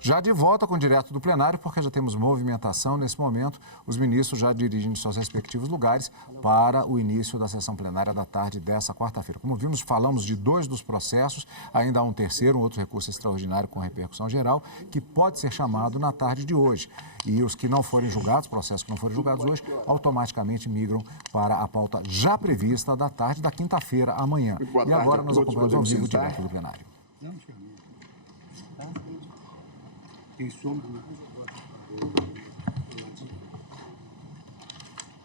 Já de volta com o direto do plenário, porque já temos movimentação nesse momento. Os ministros já dirigem seus respectivos lugares para o início da sessão plenária da tarde dessa quarta-feira. Como vimos, falamos de 2 dos processos, ainda há um terceiro, um outro recurso extraordinário com repercussão geral, que pode ser chamado na tarde de hoje. E os que não forem julgados, processos que não forem julgados hoje, automaticamente migram para a pauta já prevista da tarde da quinta-feira, amanhã. E agora nós acompanhamos ao vivo o direto do plenário. Tem sombra.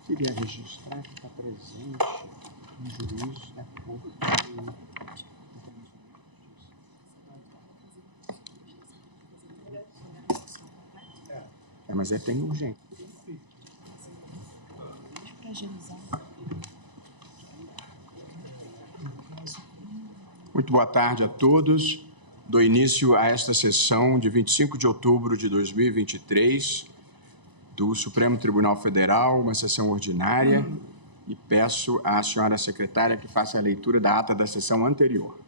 Queria registrar que está presente um juiz da Corte. Mas tem urgente. Muito boa tarde a todos. Dou início a esta sessão de 25 de outubro de 2023 do Supremo Tribunal Federal, uma sessão ordinária, e peço à senhora secretária que faça a leitura da ata da sessão anterior.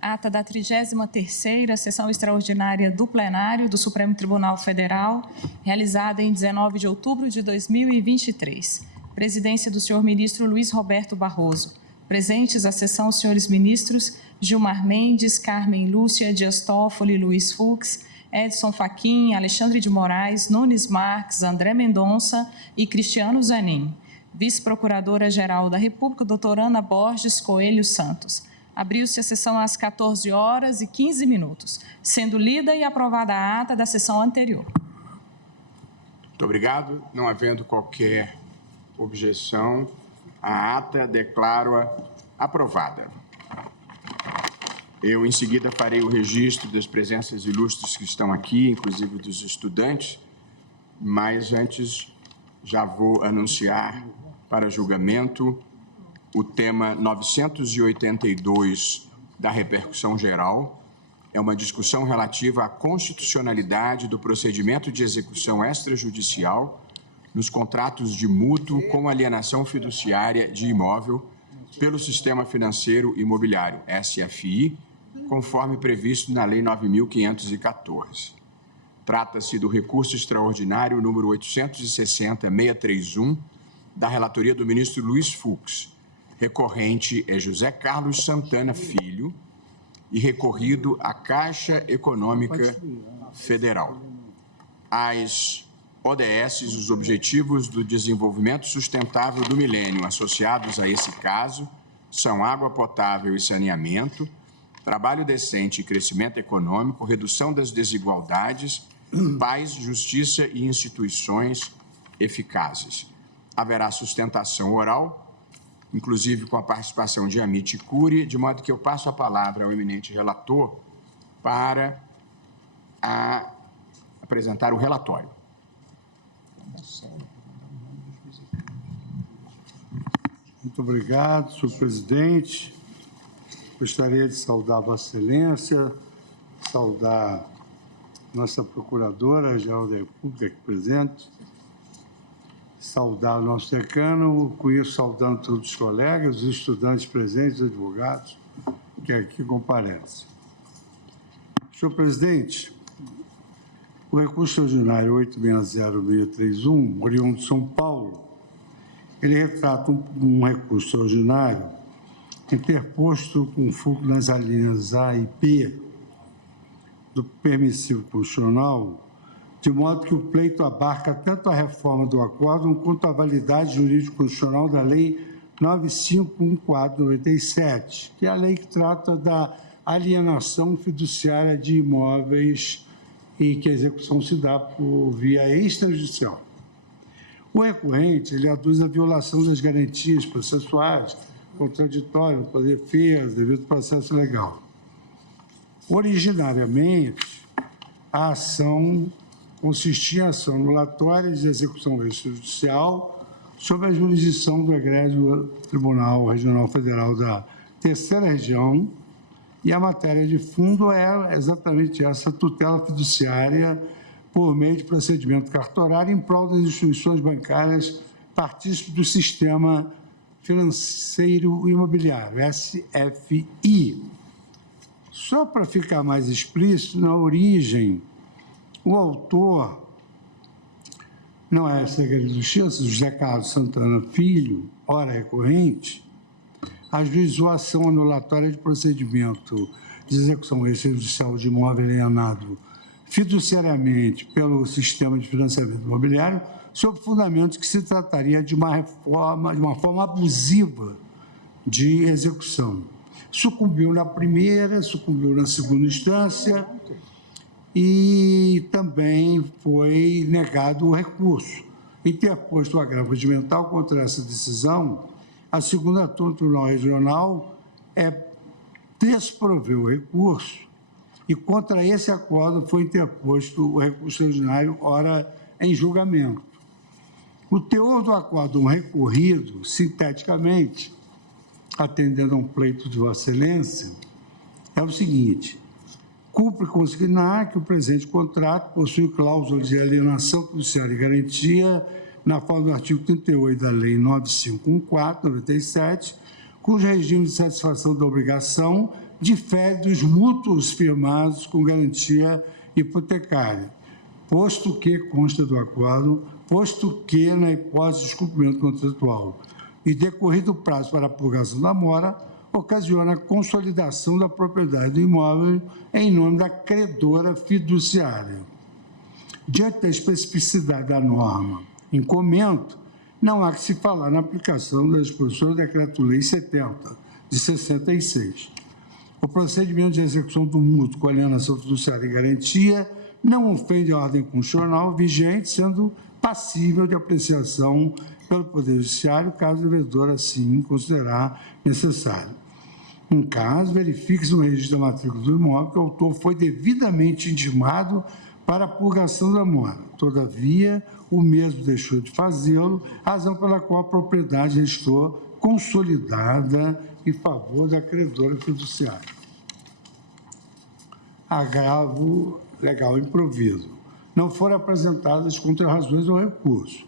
Ata da 33ª Sessão Extraordinária do Plenário do Supremo Tribunal Federal, realizada em 19 de outubro de 2023. Presidência do senhor ministro Luiz Roberto Barroso. Presentes à sessão os senhores ministros Gilmar Mendes, Carmen Lúcia, Dias Toffoli, Luiz Fux, Edson Fachin, Alexandre de Moraes, Nunes Marques, André Mendonça e Cristiano Zanin. Vice-Procuradora-Geral da República, doutora Ana Borges Coelho Santos. Abriu-se a sessão às 14h15, sendo lida e aprovada a ata da sessão anterior. Muito obrigado. Não havendo qualquer objeção, a ata declaro-a aprovada. Eu, em seguida, farei o registro das presenças ilustres que estão aqui, inclusive dos estudantes, mas antes já vou anunciar para julgamento o tema 982 da repercussão geral. É uma discussão relativa à constitucionalidade do procedimento de execução extrajudicial nos contratos de mútuo com alienação fiduciária de imóvel pelo Sistema Financeiro Imobiliário, SFI, conforme previsto na Lei 9.514. Trata-se do recurso extraordinário número 860-631, da relatoria do ministro Luiz Fux. Recorrente é José Carlos Santana Filho e recorrido à Caixa Econômica Federal. As ODS, os Objetivos do Desenvolvimento Sustentável do Milênio, associados a esse caso, são água potável e saneamento, trabalho decente e crescimento econômico, redução das desigualdades, paz, justiça e instituições eficazes. Haverá sustentação oral, inclusive com a participação de Amit Cury, de modo que eu passo a palavra ao eminente relator para apresentar o relatório. Muito obrigado, senhor presidente. Gostaria de saudar Vossa Excelência, saudar nossa Procuradora-Geral da República aqui presente, saudar o nosso decano, com isso saudando todos os colegas, os estudantes presentes, os advogados que aqui comparecem. Senhor presidente, o recurso extraordinário 860-631, oriundo de São Paulo, ele retrata um recurso extraordinário interposto com foco nas alíneas A e B do permissivo constitucional, de modo que o pleito abarca tanto a reforma do acórdão quanto a validade jurídico-constitucional da Lei 9514/97, que é a lei que trata da alienação fiduciária de imóveis e que a execução se dá por via extrajudicial. O recorrente, ele aduz a violação das garantias processuais, contraditório para defesa, devido ao processo legal. Originariamente, a ação consistia em ação anulatória de execução extrajudicial sob a jurisdição do egrégio Tribunal Regional Federal da Terceira Região, e a matéria de fundo é exatamente essa tutela fiduciária por meio de procedimento cartorário em prol das instituições bancárias partícipes do Sistema Financeiro Imobiliário, SFI. Só para ficar mais explícito, na origem, o autor não é Secretaria de Justiça, José Carlos Santana Filho, ora recorrente, ajuizou a ação anulatória de procedimento de execução extrajudicial de imóvel alienado fiduciariamente pelo sistema de financiamento imobiliário, sob fundamento que se trataria de uma forma abusiva de execução. Sucumbiu na primeira, sucumbiu na segunda instância e também foi negado o recurso. Interposto o agravo regimental contra essa decisão, a segunda turma do Tribunal Regional desproveu o recurso e contra esse acordo foi interposto o recurso extraordinário, ora em julgamento. O teor do acórdão recorrido, sinteticamente, atendendo a um pleito de Vossa Excelência, é o seguinte: cumpre consignar que o presente contrato possui cláusulas de alienação fiduciária e garantia na forma do artigo 38 da Lei 9514/97, cujo regime de satisfação da obrigação difere dos mútuos firmados com garantia hipotecária, posto que consta do acordo, posto que, na hipótese de descumprimento contratual e decorrido o prazo para a purgação da mora, ocasiona a consolidação da propriedade do imóvel em nome da credora fiduciária. Diante da especificidade da norma em comento, não há que se falar na aplicação das disposições do Decreto-Lei 70, de 66. O procedimento de execução do mútuo com alienação fiduciária e garantia não ofende a ordem constitucional vigente, sendo passível de apreciação pelo Poder Judiciário, caso o devedor assim considerar necessário. Em caso, verifique-se no registro da matrícula do imóvel que o autor foi devidamente intimado para a purgação da mora. Todavia, o mesmo deixou de fazê-lo, razão pela qual a propriedade restou consolidada em favor da credora fiduciária. Agravo legal improviso. Não foram apresentadas contrarrazões ao recurso.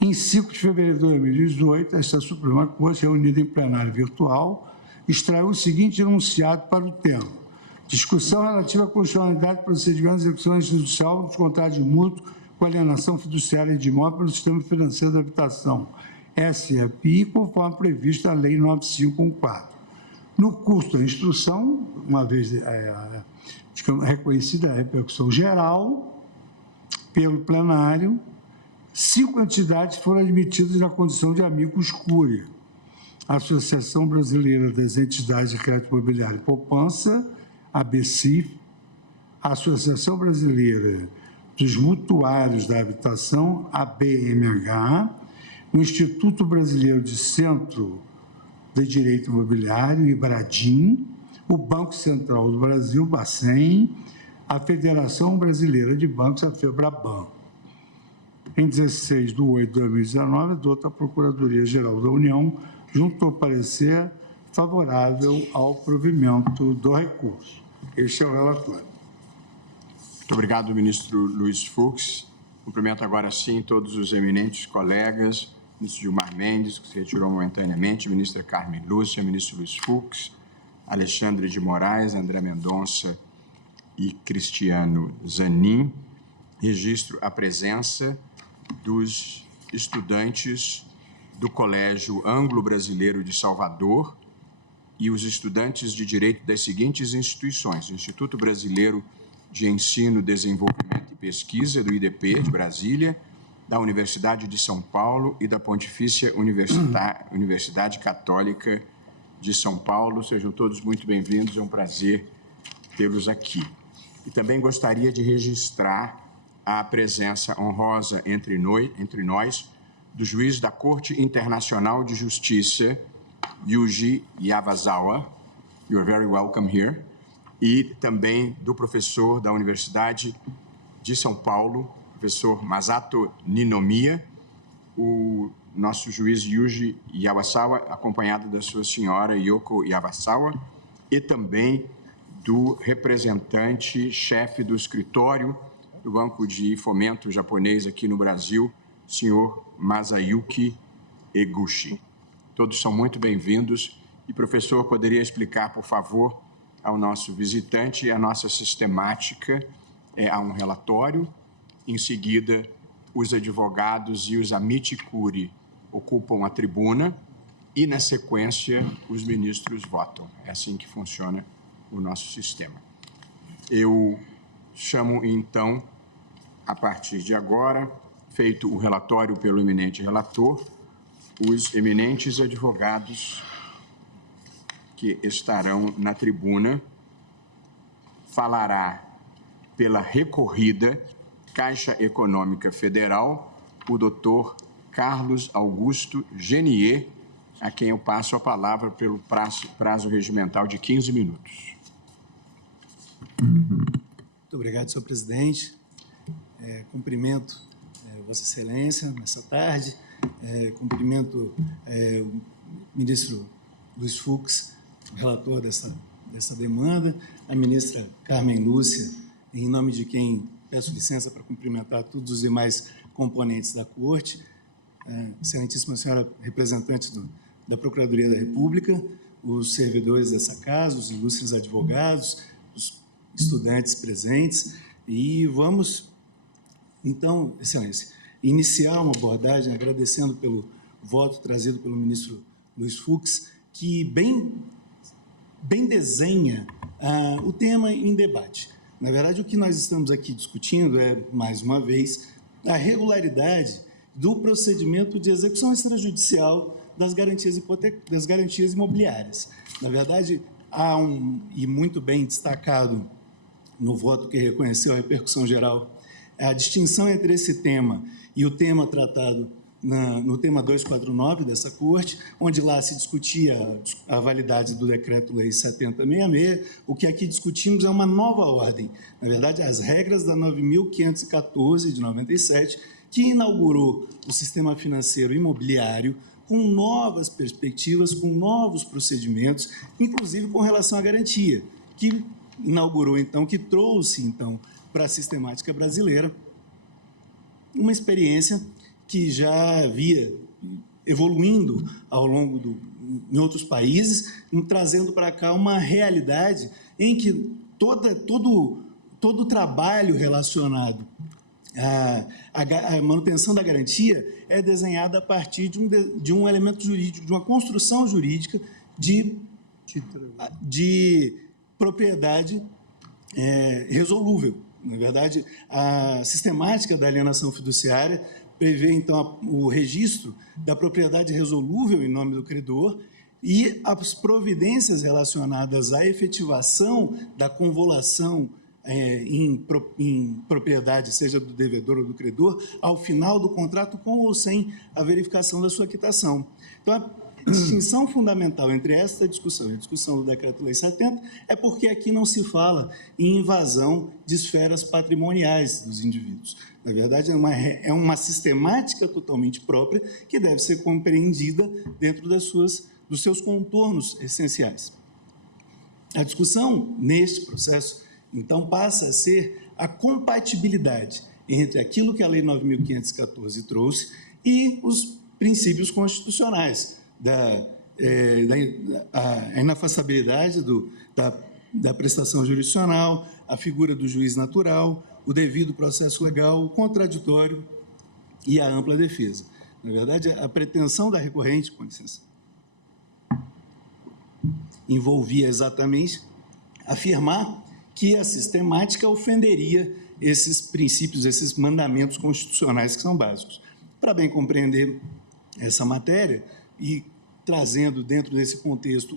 Em 5 de fevereiro de 2018, esta Suprema Corte, reunida em plenário virtual, extraiu o seguinte enunciado para o tema: discussão relativa à constitucionalidade do procedimento de execução extrajudicial dos contratos de mútuo com alienação fiduciária de imóvel pelo Sistema Financeiro da Habitação, SFI, conforme previsto na Lei 9514. No curso da instrução, uma vez reconhecida a repercussão geral pelo plenário, 5 entidades foram admitidas na condição de amicus curiae: a Associação Brasileira das Entidades de Crédito Imobiliário e Poupança, ABCIF, a Associação Brasileira dos Mutuários da Habitação, ABMH, o Instituto Brasileiro de Centro de Direito Imobiliário, IBRADIM, o Banco Central do Brasil, Bacen, a Federação Brasileira de Bancos, a FEBRABAN. Em 16 de 8 de 2019, adota a Procuradoria-Geral da União, junto ao parecer favorável ao provimento do recurso. Este é o relatório. Muito obrigado, ministro Luiz Fux. Cumprimento agora, sim, todos os eminentes colegas, ministro Gilmar Mendes, que se retirou momentaneamente, ministra Carmen Lúcia, ministro Luiz Fux, Alexandre de Moraes, André Mendonça e Cristiano Zanin. Registro a presença dos estudantes do Colégio Anglo-Brasileiro de Salvador e os estudantes de Direito das seguintes instituições: Instituto Brasileiro de Ensino, Desenvolvimento e Pesquisa, do IDP, de Brasília, da Universidade de São Paulo e da Pontifícia Universidade Católica de São Paulo. Sejam todos muito bem-vindos, é um prazer tê-los aqui. E também gostaria de registrar a presença honrosa entre nós do juiz da Corte Internacional de Justiça, Yuji Yawasawa. You are very welcome here. E também do professor da Universidade de São Paulo, professor Masato Ninomiya, o nosso juiz Yuji Yawasawa, acompanhado da sua senhora Yoko Yawasawa, e também do representante, chefe do escritório do Banco de Fomento Japonês aqui no Brasil, senhor Masayuki Eguchi. Todos são muito bem-vindos. E, professor, poderia explicar, por favor, ao nosso visitante a nossa sistemática. Há um relatório, em seguida os advogados e os amici curiae ocupam a tribuna e, na sequência, os ministros votam. É assim que funciona o nosso sistema. Eu chamo, então, a partir de agora, feito o relatório pelo eminente relator, os eminentes advogados que estarão na tribuna. Falará pela recorrida Caixa Econômica Federal o doutor Carlos Augusto Genier, a quem eu passo a palavra pelo prazo regimental de 15 minutos. Muito obrigado, senhor presidente. Cumprimento Vossa Excelência nessa tarde. Cumprimento o ministro Luiz Fux, relator dessa demanda, a ministra Carmen Lúcia, em nome de quem peço licença para cumprimentar todos os demais componentes da Corte, excelentíssima senhora representante da Procuradoria da República, os servidores dessa casa, os ilustres advogados, os estudantes presentes, e vamos, então, Excelência, iniciar uma abordagem agradecendo pelo voto trazido pelo ministro Luiz Fux, que bem desenha o tema em debate. Na verdade, o que nós estamos aqui discutindo é, mais uma vez, a regularidade do procedimento de execução extrajudicial das garantias imobiliárias. Na verdade, há e muito bem destacado no voto que reconheceu a repercussão geral, a distinção entre esse tema e o tema tratado no tema 249 dessa Corte, onde lá se discutia a validade do Decreto-Lei 7066, o que aqui discutimos é uma nova ordem, na verdade, as regras da 9.514 de 97, que inaugurou o sistema financeiro imobiliário com novas perspectivas, com novos procedimentos, inclusive com relação à garantia, que inaugurou, então, que trouxe, então, para a sistemática brasileira uma experiência que já havia evoluindo ao longo em outros países, trazendo para cá uma realidade em que todo o trabalho relacionado à manutenção da garantia é desenhado a partir de um elemento jurídico, de uma construção jurídica de propriedade resolúvel. Na verdade, a sistemática da alienação fiduciária prevê, então, o registro da propriedade resolúvel em nome do credor e as providências relacionadas à efetivação da convolução em propriedade, seja do devedor ou do credor, ao final do contrato, com ou sem a verificação da sua quitação. Então, a distinção fundamental entre esta discussão e a discussão do Decreto-Lei 70 é porque aqui não se fala em invasão de esferas patrimoniais dos indivíduos. Na verdade, é uma sistemática totalmente própria que deve ser compreendida dentro dos seus contornos essenciais. A discussão neste processo, então, passa a ser a compatibilidade entre aquilo que a Lei 9.514 trouxe e os princípios constitucionais, a inafastabilidade da prestação jurisdicional, a figura do juiz natural, o devido processo legal, o contraditório e a ampla defesa. Na verdade, a pretensão da recorrente, com licença, envolvia exatamente afirmar que a sistemática ofenderia esses princípios, esses mandamentos constitucionais que são básicos. Para bem compreender essa matéria e trazendo dentro desse contexto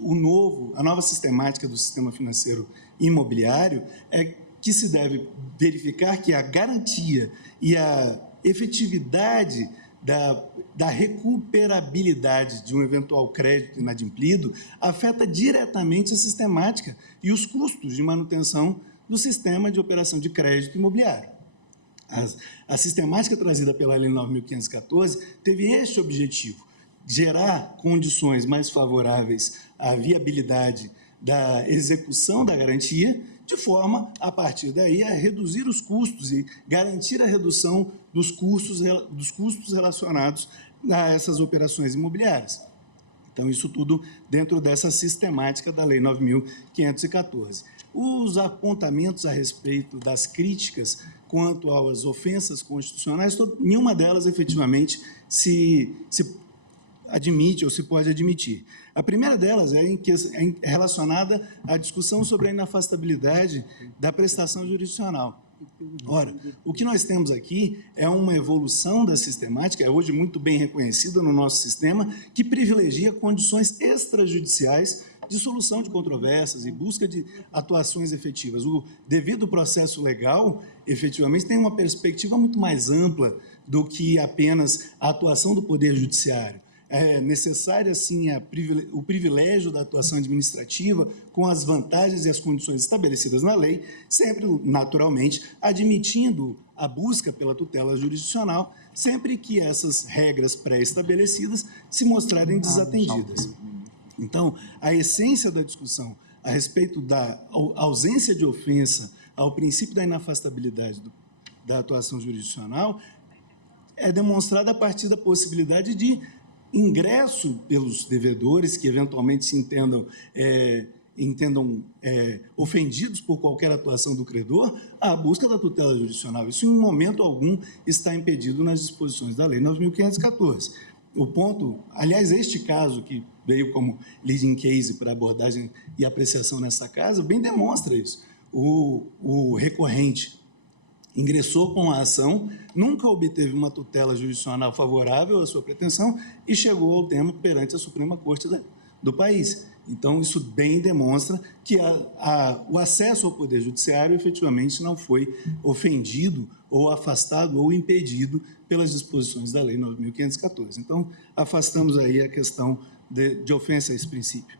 a nova sistemática do sistema financeiro imobiliário, é que se deve verificar que a garantia e a efetividade da recuperabilidade de um eventual crédito inadimplido afeta diretamente a sistemática e os custos de manutenção do sistema de operação de crédito imobiliário. A sistemática trazida pela Lei 9.514 teve este objetivo: gerar condições mais favoráveis à viabilidade da execução da garantia, de forma, a partir daí, a reduzir os custos e garantir a redução dos custos relacionados a essas operações imobiliárias. Então, isso tudo dentro dessa sistemática da Lei 9.514. Os apontamentos a respeito das críticas quanto às ofensas constitucionais, nenhuma delas efetivamente se admite ou se pode admitir. A primeira delas é relacionada à discussão sobre a inafastabilidade da prestação jurisdicional. Ora, o que nós temos aqui é uma evolução da sistemática, é hoje muito bem reconhecida no nosso sistema, que privilegia condições extrajudiciais de solução de controvérsias e busca de atuações efetivas. O devido processo legal, efetivamente, tem uma perspectiva muito mais ampla do que apenas a atuação do Poder Judiciário. É necessária, sim, o privilégio da atuação administrativa com as vantagens e as condições estabelecidas na lei, sempre, naturalmente, admitindo a busca pela tutela jurisdicional, sempre que essas regras pré-estabelecidas se mostrarem desatendidas. Então, a essência da discussão a respeito da ausência de ofensa ao princípio da inafastabilidade da atuação jurisdicional é demonstrada a partir da possibilidade de ingresso pelos devedores que eventualmente se entendam ofendidos por qualquer atuação do credor, à busca da tutela jurisdicional. Isso, em momento algum, está impedido nas disposições da Lei 9.514. O ponto, aliás, este caso que veio como leading case para abordagem e apreciação nessa casa, bem demonstra isso. O recorrente ingressou com a ação, nunca obteve uma tutela jurisdicional favorável à sua pretensão e chegou ao tema perante a Suprema Corte do país. Então, isso bem demonstra que o acesso ao Poder Judiciário efetivamente não foi ofendido ou afastado ou impedido pelas disposições da Lei 9.514. Então, afastamos aí a questão de ofensa a esse princípio.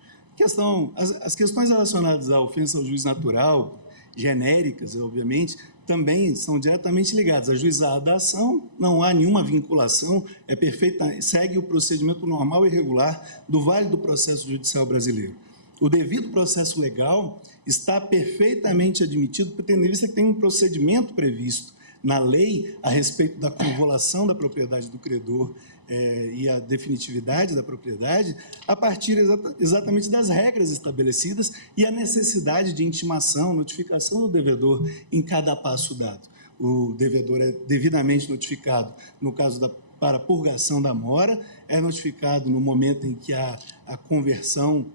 As questões relacionadas à ofensa ao juiz natural, genéricas, obviamente, também são diretamente ligadas. Ajuizada a ação, não há nenhuma vinculação, segue o procedimento normal e regular do válido processo judicial brasileiro. O devido processo legal está perfeitamente admitido, tendo em vista que tem um procedimento previsto na lei a respeito da convolução da propriedade do credor e a definitividade da propriedade, a partir exatamente das regras estabelecidas e a necessidade de intimação, notificação do devedor em cada passo dado. O devedor é devidamente notificado no caso para purgação da mora, é notificado no momento em que há a conversão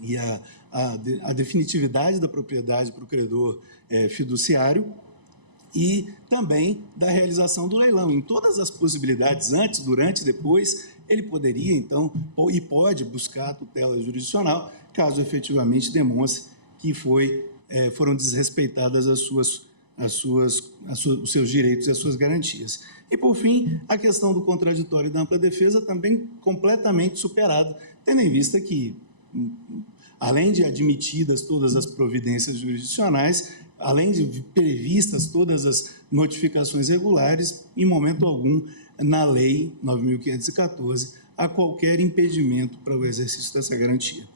e a definitividade da propriedade para o credor fiduciário, e também da realização do leilão. Em todas as possibilidades, antes, durante e depois, ele poderia, então, e pode buscar a tutela jurisdicional, caso efetivamente demonstre que foram desrespeitadas os seus direitos e as suas garantias. E, por fim, a questão do contraditório e da ampla defesa também completamente superada, tendo em vista que, além de admitidas todas as providências jurisdicionais, além de previstas todas as notificações regulares, em momento algum, na Lei 9.514, há qualquer impedimento para o exercício dessa garantia.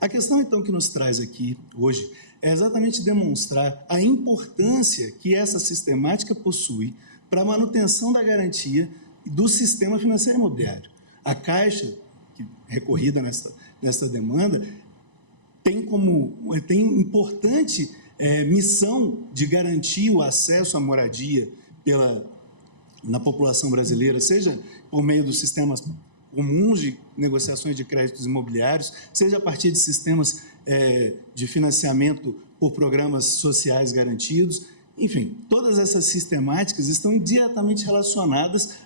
A questão, então, que nos traz aqui hoje é exatamente demonstrar a importância que essa sistemática possui para a manutenção da garantia do sistema financeiro imobiliário. A Caixa, recorrida nesta demanda, tem importante missão de garantir o acesso à moradia na população brasileira, seja por meio dos sistemas comuns de negociações de créditos imobiliários, seja a partir de sistemas de financiamento por programas sociais garantidos. Enfim, todas essas sistemáticas estão diretamente relacionadas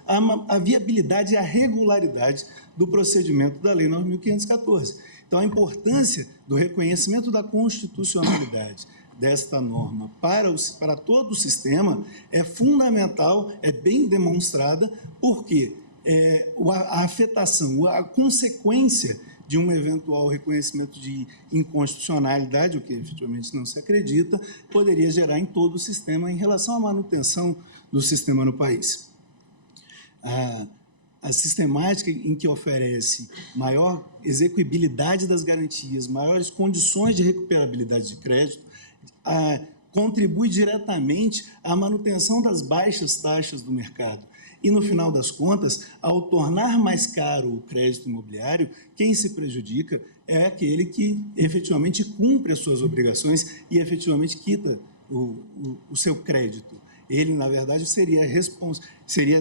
à viabilidade e à regularidade do procedimento da Lei 9.514. Então, a importância do reconhecimento da constitucionalidade desta norma para todo o sistema é fundamental, é bem demonstrada, porque a afetação, a consequência de um eventual reconhecimento de inconstitucionalidade, o que efetivamente não se acredita, poderia gerar em todo o sistema em relação à manutenção do sistema no país. A sistemática em que oferece maior execuibilidade das garantias, maiores condições de recuperabilidade de crédito, contribui diretamente à manutenção das baixas taxas do mercado. E, no final das contas, ao tornar mais caro o crédito imobiliário, quem se prejudica é aquele que efetivamente cumpre as suas obrigações e efetivamente quita o seu crédito. Ele, na verdade, seria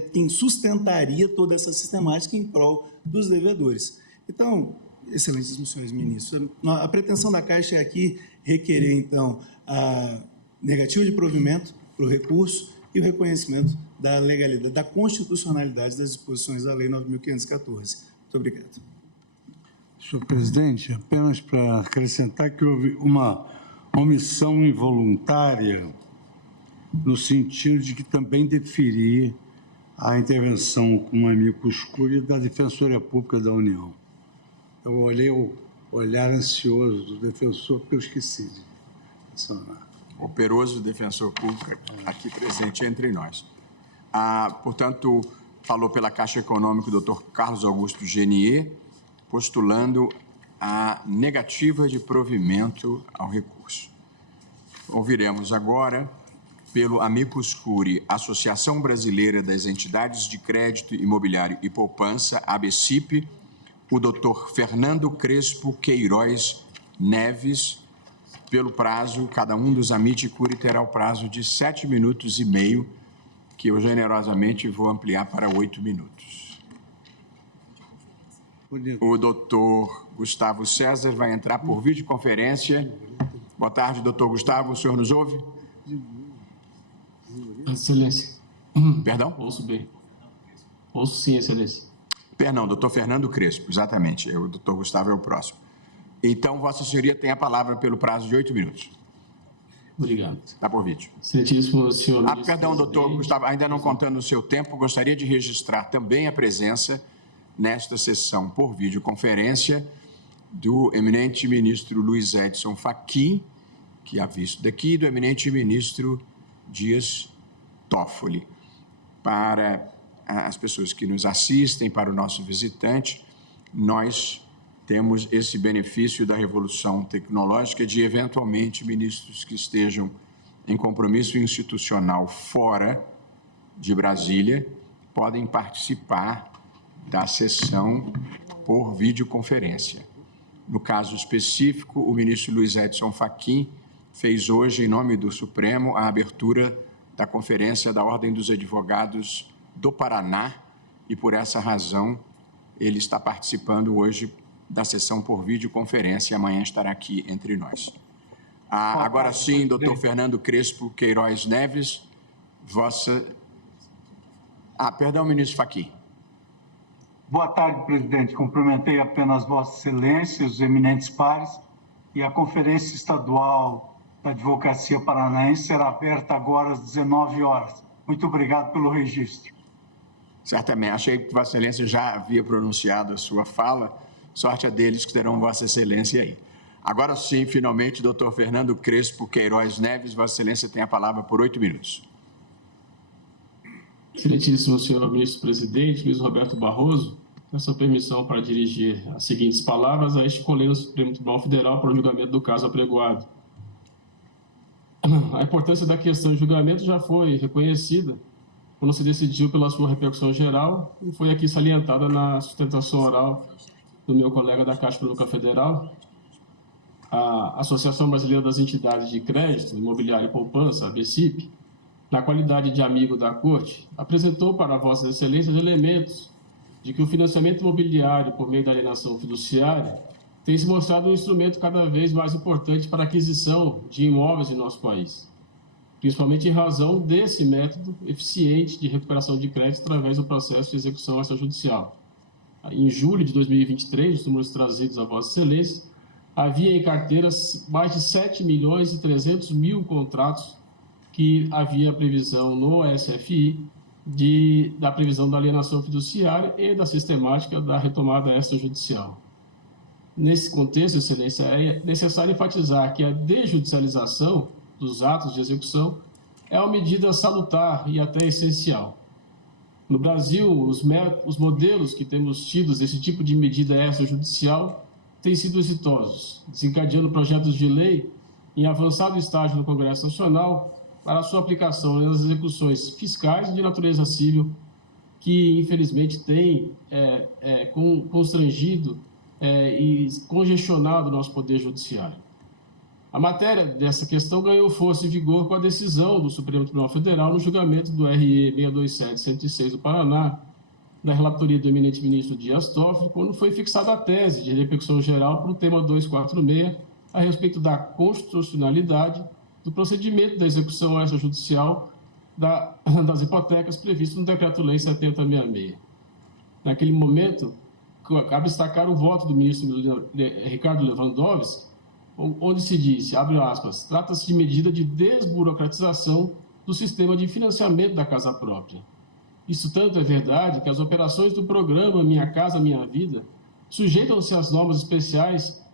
quem sustentaria toda essa sistemática em prol dos devedores. Então, excelentíssimos senhores ministros, a pretensão da Caixa é aqui requerer, então, a negativa de provimento para o recurso e o reconhecimento da legalidade, da constitucionalidade das disposições da Lei 9.514. Muito obrigado. Senhor presidente, apenas para acrescentar que houve uma omissão involuntária no sentido de que também deferir a intervenção com um amicus curiae da Defensoria Pública da União. Eu olhei o olhar ansioso do defensor, porque eu esqueci de mencionar. Operoso defensor público aqui presente entre nós. Portanto, falou pela Caixa Econômica o Dr. Carlos Augusto Genier, postulando a negativa de provimento ao recurso. Ouviremos agora, pelo amicus curiae, Associação Brasileira das Entidades de Crédito Imobiliário e Poupança, ABCIP, o Dr. Fernando Crespo Queiroz Neves, pelo prazo, cada um dos amicus curiae terá o prazo de 7 minutos e meio, que eu generosamente vou ampliar para 8 minutos. O doutor Gustavo César vai entrar por videoconferência. Boa tarde, doutor Gustavo. O senhor nos ouve? Excelência. Perdão? Ouço bem. Ouço sim, Excelência. Perdão, doutor Fernando Crespo, exatamente. O doutor Gustavo é o próximo. Então, Vossa Senhoria tem a palavra pelo prazo de 8 minutos. Obrigado. Está por vídeo. Excelentíssimo senhor ministro. Perdão, doutor Gustavo, ainda não contando o seu tempo, gostaria de registrar também a presença nesta sessão por videoconferência do eminente ministro Luiz Edson Fachin, que há visto daqui, e do eminente ministro Dias Toffoli. Para as pessoas que nos assistem, para o nosso visitante, nós temos esse benefício da revolução tecnológica de, eventualmente, ministros que estejam em compromisso institucional fora de Brasília podem participar da sessão por videoconferência. No caso específico, o ministro Luiz Edson Fachin fez hoje, em nome do Supremo, a abertura da Conferência da Ordem dos Advogados do Paraná e, por essa razão, ele está participando hoje da sessão por videoconferência e amanhã estará aqui entre nós. Agora sim, doutor Fernando Crespo Queiroz Neves, perdão, ministro Fachin. Boa tarde, presidente. Cumprimentei apenas Vossa Excelência, os eminentes pares, e a Conferência Estadual da Advocacia Paranaense será aberta agora às 19 horas. Muito obrigado pelo registro. Certamente. Achei que Vossa Excelência já havia pronunciado a sua fala. Sorte a deles que terão Vossa Excelência aí. Agora sim, finalmente, doutor Fernando Crespo Queiroz Neves, Vossa Excelência tem a palavra por 8 minutos. Excelentíssimo senhor ministro-presidente, Luiz Roberto Barroso, peço a permissão para dirigir as seguintes palavras a este colega do Supremo Tribunal Federal para o julgamento do caso apregoado. A importância da questão de julgamento já foi reconhecida quando se decidiu pela sua repercussão geral e foi aqui salientada na sustentação oral do meu colega da Caixa Econômica Federal. A Associação Brasileira das Entidades de Crédito Imobiliário e Poupança, a ABCIP, na qualidade de amigo da Corte, apresentou para Vossas Excelências elementos de que o financiamento imobiliário por meio da alienação fiduciária tem se mostrado um instrumento cada vez mais importante para a aquisição de imóveis em nosso país, principalmente em razão desse método eficiente de recuperação de crédito através do processo de execução extrajudicial. Em julho de 2023, os números trazidos a Vossa Excelência, havia em carteiras mais de 7.300.000 contratos que havia previsão no SFI da previsão da alienação fiduciária e da sistemática da retomada extrajudicial. Nesse contexto, Excelência, é necessário enfatizar que a desjudicialização dos atos de execução é uma medida salutar e até essencial. No Brasil, os modelos que temos tido desse tipo de medida extrajudicial têm sido exitosos, desencadeando projetos de lei em avançado estágio no Congresso Nacional para a sua aplicação nas execuções fiscais de natureza civil, que, infelizmente, tem constrangido e congestionado o nosso Poder Judiciário. A matéria dessa questão ganhou força e vigor com a decisão do Supremo Tribunal Federal no julgamento do RE 627-106 do Paraná, na relatoria do eminente ministro Dias Toffoli, quando foi fixada a tese de repercussão geral para o tema 246, a respeito da constitucionalidade do procedimento da execução extrajudicial das hipotecas previsto no Decreto-Lei 7066. Naquele momento, cabe destacar o voto do ministro Ricardo Lewandowski, onde se disse, abre aspas, trata-se de medida de desburocratização do sistema de financiamento da casa própria. Isso tanto é verdade que as operações do programa Minha Casa Minha Vida sujeitam-se às normas especiais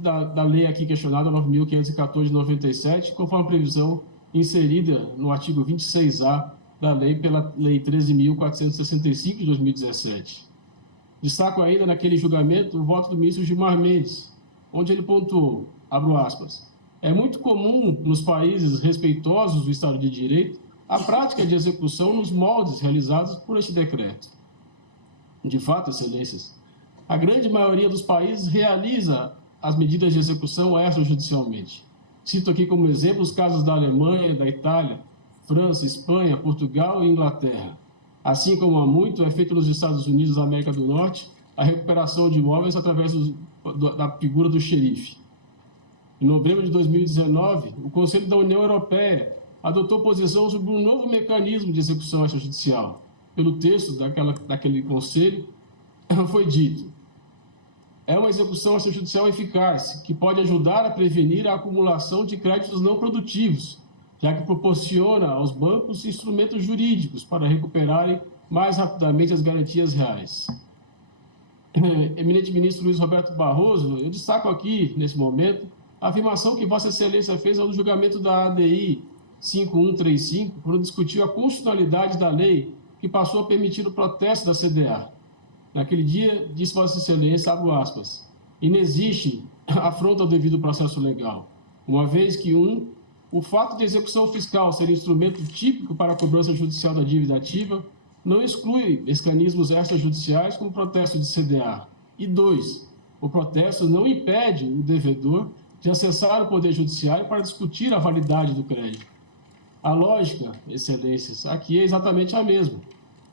da lei aqui questionada, 9.514 de 97, conforme a previsão inserida no artigo 26A da lei pela Lei 13.465 de 2017. Destaco ainda naquele julgamento o voto do ministro Gilmar Mendes, onde ele pontuou, abro aspas, é muito comum nos países respeitosos do Estado de Direito a prática de execução nos moldes realizados por este decreto. De fato, excelências, a grande maioria dos países realiza as medidas de execução extrajudicialmente. Cito aqui como exemplo os casos da Alemanha, da Itália, França, Espanha, Portugal e Inglaterra. Assim como há muito é feito nos Estados Unidos da América do Norte a recuperação de imóveis através da figura do xerife. Em novembro de 2019, o Conselho da União Europeia adotou posição sobre um novo mecanismo de execução extrajudicial. Pelo texto daquele Conselho, foi dito: é uma execução extrajudicial eficaz, que pode ajudar a prevenir a acumulação de créditos não produtivos, já que proporciona aos bancos instrumentos jurídicos para recuperarem mais rapidamente as garantias reais. Eminente ministro Luiz Roberto Barroso, eu destaco aqui, nesse momento, a afirmação que Vossa Excelência fez ao julgamento da ADI 5135, quando discutiu a constitucionalidade da lei que passou a permitir o protesto da CDA. Naquele dia, disse Vossa Excelência, abro aspas, inexiste afronta ao devido processo legal, uma vez que o fato de execução fiscal ser instrumento típico para a cobrança judicial da dívida ativa não exclui mecanismos extrajudiciais como o protesto de CDA. E 2, o protesto não impede o devedor de acessar o Poder Judiciário para discutir a validade do crédito. A lógica, excelências, aqui é exatamente a mesma.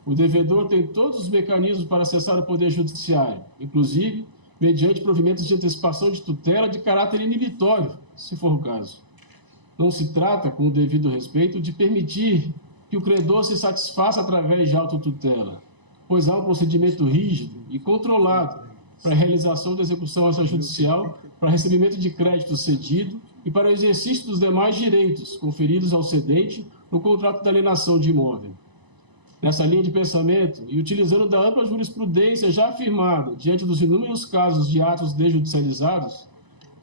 O devedor tem todos os mecanismos para acessar o Poder Judiciário, inclusive mediante provimentos de antecipação de tutela de caráter inibitório, se for o caso. Não se trata, com o devido respeito, de permitir que o credor se satisfaça através de autotutela, pois há um procedimento rígido e controlado para a realização da execução extrajudicial, para recebimento de crédito cedido e para o exercício dos demais direitos conferidos ao cedente no contrato de alienação de imóvel. Nessa linha de pensamento, e utilizando da ampla jurisprudência já afirmada diante dos inúmeros casos de atos desjudicializados,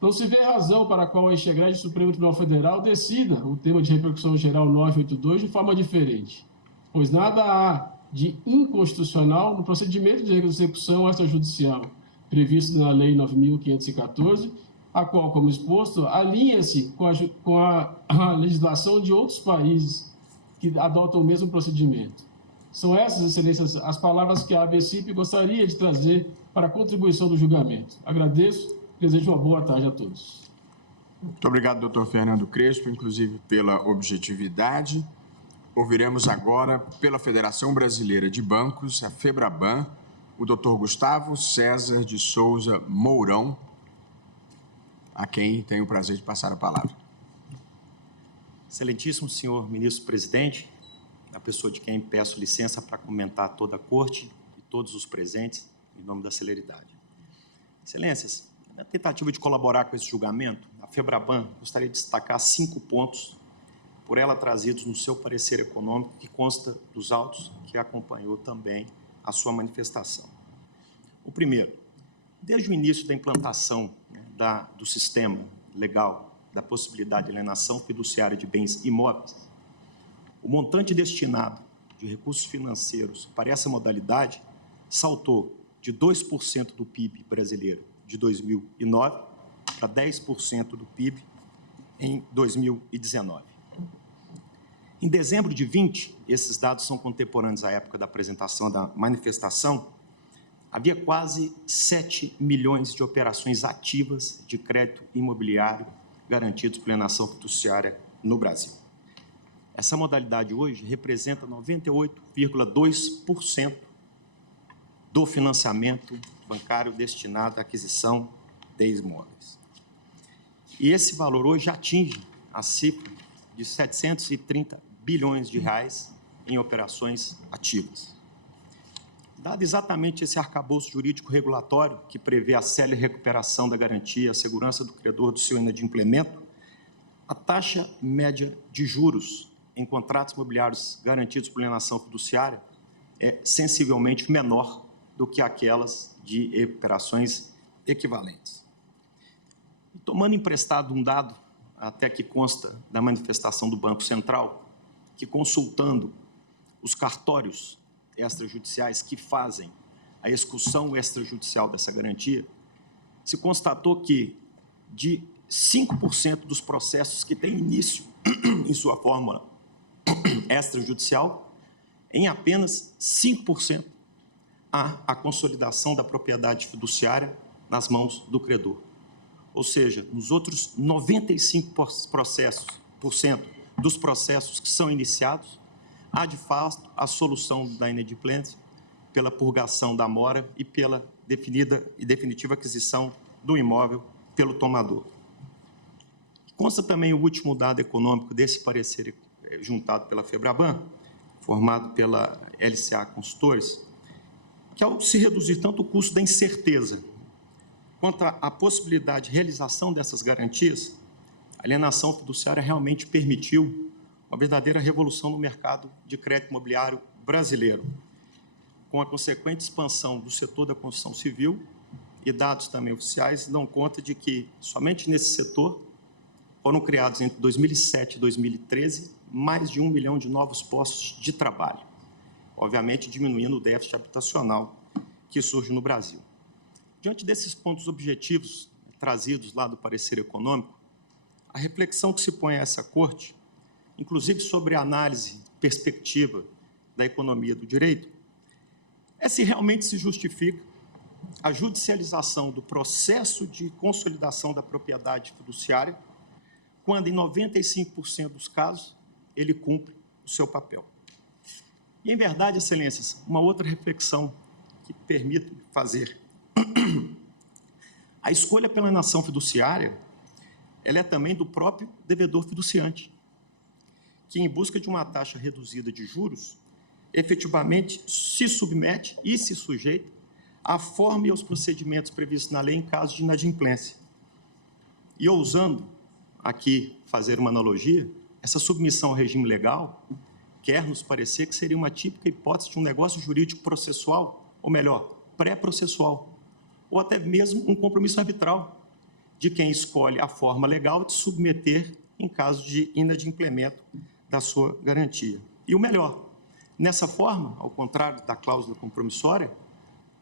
não se vê razão para a qual a egrégio Supremo Tribunal Federal decida o tema de repercussão geral 982 de forma diferente, pois nada há de inconstitucional no procedimento de execução extrajudicial previsto na Lei 9.514, a qual, como exposto, alinha-se com a legislação de outros países que adotam o mesmo procedimento. São essas, excelências, as palavras que a ABCIP gostaria de trazer para a contribuição do julgamento. Agradeço e desejo uma boa tarde a todos. Muito obrigado, doutor Fernando Crespo, inclusive pela objetividade. Ouviremos agora, pela Federação Brasileira de Bancos, a FEBRABAN, o doutor Gustavo César de Souza Mourão, a quem tenho o prazer de passar a palavra. Excelentíssimo senhor ministro-presidente, a pessoa de quem peço licença para comentar toda a corte e todos os presentes, em nome da celeridade. Excelências, na tentativa de colaborar com esse julgamento, a FEBRABAN gostaria de destacar 5 pontos, por ela trazidos no seu parecer econômico, que consta dos autos que acompanhou também a sua manifestação. O primeiro, desde o início da implantação do sistema legal da possibilidade de alienação fiduciária de bens imóveis, o montante destinado de recursos financeiros para essa modalidade saltou de 2% do PIB brasileiro de 2009 para 10% do PIB em 2019. Em dezembro de 20, esses dados são contemporâneos à época da apresentação da manifestação, havia quase 7 milhões de operações ativas de crédito imobiliário garantidos pela alienação fiduciária no Brasil. Essa modalidade hoje representa 98,2% do financiamento bancário destinado à aquisição de imóveis. E esse valor hoje atinge a cifra de 730 bilhões de reais em operações ativas. Dado exatamente esse arcabouço jurídico regulatório que prevê a célere recuperação da garantia, a segurança do credor do seu inadimplemento, a taxa média de juros em contratos imobiliários garantidos por alienação fiduciária é sensivelmente menor do que aquelas de operações equivalentes. E tomando emprestado um dado, até que consta da manifestação do Banco Central, que consultando os cartórios extrajudiciais que fazem a execução extrajudicial dessa garantia, se constatou que de 5% dos processos que têm início em sua fórmula extrajudicial, em apenas 5% há a consolidação da propriedade fiduciária nas mãos do credor. Ou seja, nos outros 95% dos processos que são iniciados, há de fato a solução da inadimplência pela purgação da mora e pela definida e definitiva aquisição do imóvel pelo tomador. Consta também o último dado econômico desse parecer juntado pela FEBRABAN, formado pela LCA Consultores, que ao se reduzir tanto o custo da incerteza quanto a possibilidade de realização dessas garantias, a alienação fiduciária realmente permitiu uma verdadeira revolução no mercado de crédito imobiliário brasileiro, com a consequente expansão do setor da construção civil, e dados também oficiais dão conta de que, somente nesse setor, foram criados entre 2007 e 2013 mais de 1 milhão de novos postos de trabalho, obviamente diminuindo o déficit habitacional que surge no Brasil. Diante desses pontos objetivos trazidos lá do parecer econômico, a reflexão que se põe a essa Corte, inclusive sobre a análise perspectiva da economia do direito, é se realmente se justifica a judicialização do processo de consolidação da propriedade fiduciária, quando em 95% dos casos ele cumpre o seu papel. E, em verdade, excelências, uma outra reflexão que permito fazer. A escolha pela alienação fiduciária, ela é também do próprio devedor fiduciante, que, em busca de uma taxa reduzida de juros, efetivamente se submete e se sujeita à forma e aos procedimentos previstos na lei em caso de inadimplência. E, ousando aqui fazer uma analogia, essa submissão ao regime legal quer nos parecer que seria uma típica hipótese de um negócio jurídico processual, ou melhor, pré-processual, ou até mesmo um compromisso arbitral de quem escolhe a forma legal de submeter em caso de inadimplemento da sua garantia. E o melhor, nessa forma, ao contrário da cláusula compromissória,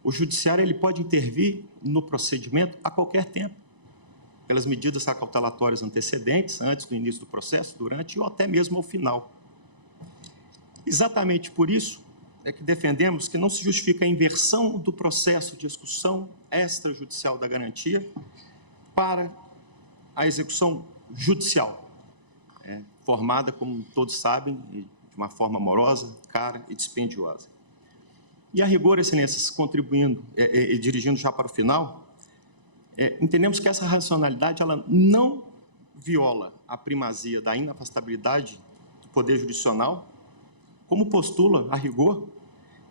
o judiciário ele pode intervir no procedimento a qualquer tempo, pelas medidas acautelatórias antecedentes, antes do início do processo, durante ou até mesmo ao final. Exatamente por isso é que defendemos que não se justifica a inversão do processo de execução extrajudicial da garantia para a execução judicial, formada, como todos sabem, de uma forma morosa, cara e dispendiosa. E, a rigor, excelências, contribuindo e dirigindo já para o final, entendemos que essa racionalidade ela não viola a primazia da inafastabilidade do Poder Jurisdicional, como postula, a rigor,